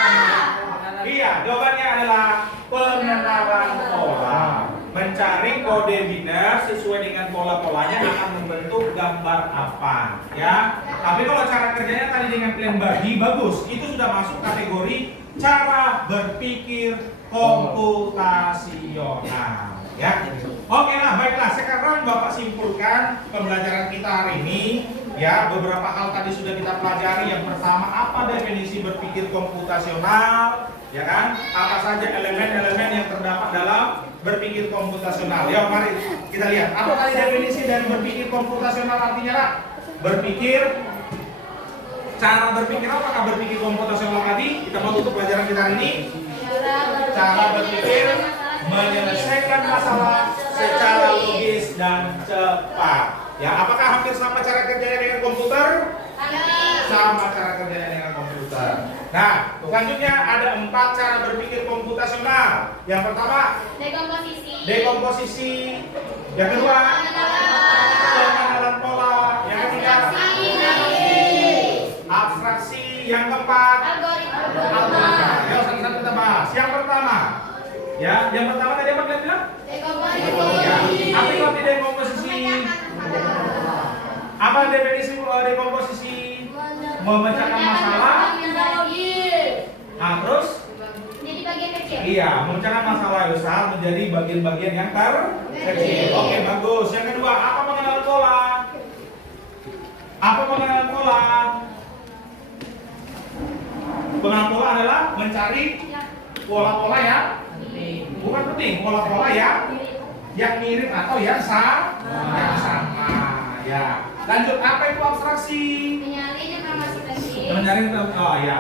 Iya, jawabannya adalah pengenalan pola. Mencari kode biner sesuai dengan pola-polanya akan membentuk gambar apa, ya. Tapi kalau cara kerjanya tadi dengan kalian bagi, bagus. Itu sudah masuk kategori cara berpikir komputasional, ya. Oke lah, baiklah. Sekarang Bapak simpulkan pembelajaran kita hari ini. Ya, beberapa hal tadi sudah kita pelajari. Yang pertama, apa definisi berpikir komputasional? Ya kan? Apa saja elemen-elemen yang terdapat dalam berpikir komputasional? Ya, mari kita lihat. Apa tadi definisi dari berpikir komputasional artinya, Nak? Berpikir, cara berpikir, apakah berpikir komputasional tadi? Kita mau tutup pelajaran kita hari ini. Cara berpikir menyelesaikan masalah secara logis dan cepat. Ya, apakah hampir sama cara kerjanya dengan komputer? Sama cara kerjanya dengan komputer. Nah, selanjutnya ada 4 cara berpikir komputasional. Yang pertama, dekomposisi. Yang kedua, pengenalan pola. Yang ketiga, abstraksi. Yang keempat, algoritma. Ayo satu-satu kita bahas. Yang pertama, ya, yang pertama tadi apa kalian bilang? Ya. Apa itu arti dekomposisi? Apa definisi dekomposisi? Memecahkan masalah. Nah, terus? Jadi bagian kecil. Iya, memecahkan masalah besar menjadi bagian-bagian yang kecil. Oke, bagus. Yang kedua, apa pengenalan pola? Apa pengenalan pola? Pengenalan pola adalah mencari pola-pola yang bukan penting, pola-pola yang mirip atau yang sama. Ya. Lanjut, apa itu abstraksi? Menyalin informasi penting. Mencari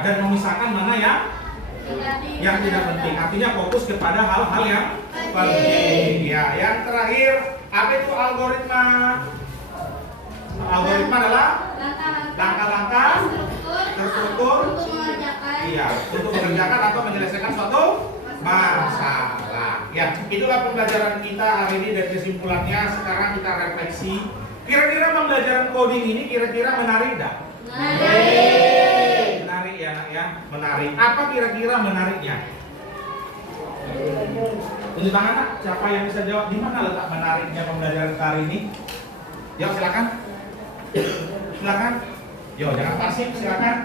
dan memisahkan mana yang tidak penting. Artinya fokus kepada hal-hal yang penting. Ya, yang terakhir, apa itu algoritma? Algoritma adalah langkah-langkah terstruktur untuk mengerjakan atau menyelesaikan suatu masalah. Ya, itulah pembelajaran kita hari ini dan kesimpulannya. Sekarang kita refleksi. Kira-kira pembelajaran coding ini kira-kira menarik enggak? Menarik ya, Nak ya. Menarik. Apa kira-kira menariknya? Tunjuk tangan, Nak. Siapa yang bisa jawab? Di mana letak menariknya pembelajaran kali ini? Jawab silakan. Silakan. Yo, jangan pasif, silakan.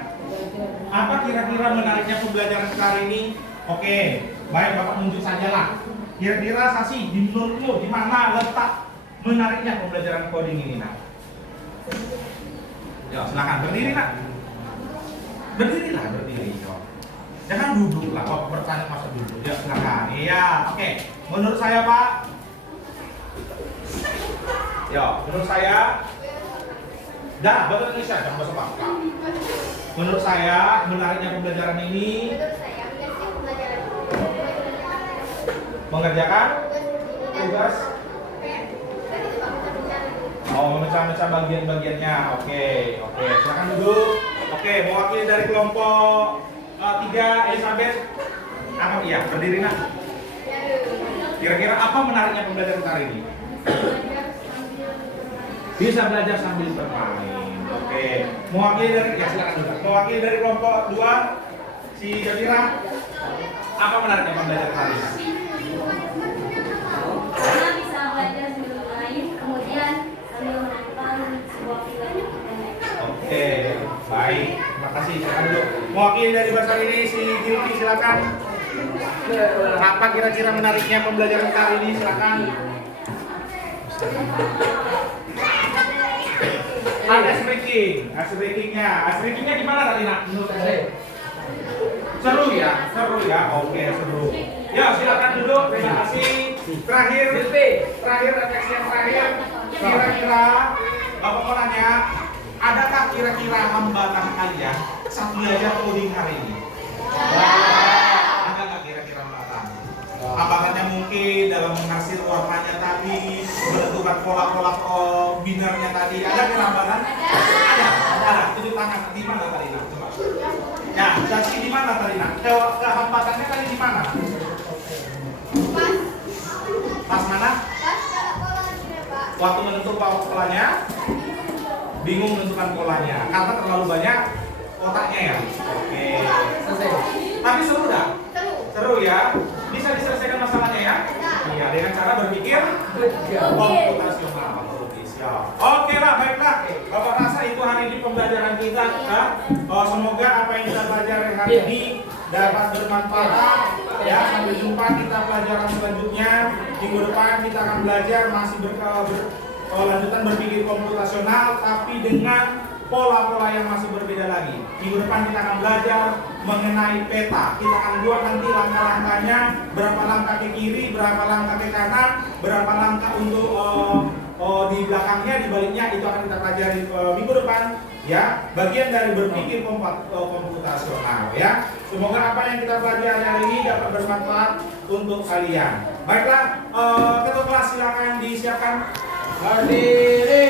Apa kira-kira menariknya pembelajaran kali ini? Oke, baik, Bapak tunjuk sajalah. Kira-kira Sasi, di menurutmu di mana letak menariknya pembelajaran coding ini, Nak? Ya, silakan berdiri, Nak. Berdirilah, berdiri. Yo. Jangan duduk lah, kok bertanya masa duduk. Ya, silakan. Iya, oke. Menurut saya, Pak. Ya, menurut saya. Dah, bahasa Indonesia, jangan bahasa Bangsa. Menurut saya, menariknya pembelajaran ini mengerjakan tugas. Oh, memecah-mecah bagian-bagiannya. Oke. Silakan duduk. Oke, mewakili dari kelompok 3, Elizabeth. Apa iya? Berdiri, Nak. Kira-kira apa menariknya pembelajaran hari ini? Bisa belajar sambil bermain. Oke. Mewakili dari silakan duduk. Mewakili dari kelompok 2, si Jodira. Apa menariknya pembelajaran hari ini? Karena bisa belajar sambil bermain, kemudian sambil menonton sebuah film. Oke, baik. Terima kasih. Silakan duduk. Mewakili dari bahasa ini si Jilki, silakan. Apa kira-kira menariknya pembelajaran kali ini? Silakan. Ice breakingnya gimana tadi, Nak? Menurut saya seru ya. Oke, seru. Ya, silakan duduk. Terima kasih. Terakhir refleksi yang terakhir. Kira-kira Bapak mau nanya, adakah kira-kira hambatan kalian saat belajar coding hari ini? Ada nggak kira-kira hambatan? Hambatannya mungkin dalam menghasil warnanya tadi, menentukan pola-pola binernya tadi. Ada kira hambatan? Ada. Tunjuk tangan. Di mana tadi, Nak? Coba. Ya, Sasi di mana tadi, Nak? Hambatannya tadi di mana? Pas mana? Waktu menentukan polanya, bingung menentukan polanya karena terlalu banyak otaknya ya. Oke. Selesai. Tapi seru nggak? Seru. Seru ya. Bisa diselesaikan masalahnya ya? Iya, dengan cara berpikir Kerja. komputasional. Oke lah, baiklah. Bapak rasa itu hari ini pembelajaran kita. Ya. Semoga apa yang kita pelajari hari ini dapat bermanfaat. Ya, sampai jumpa kita pelajaran selanjutnya. Minggu depan kita akan belajar masih lanjutan berpikir komputasional, tapi dengan pola-pola yang masih berbeda lagi. Minggu depan kita akan belajar mengenai peta. Kita akan buat nanti langkah-langkahnya, berapa langkah ke kiri, berapa langkah ke kanan, berapa langkah untuk di belakangnya, di baliknya, itu akan kita pelajari minggu depan. Ya, bagian dari berpikir komputasional. Ya, semoga apa yang kita pelajari hari ini dapat bermanfaat untuk kalian. Baiklah, ketua kelas silakan disiapkan. Berdiri.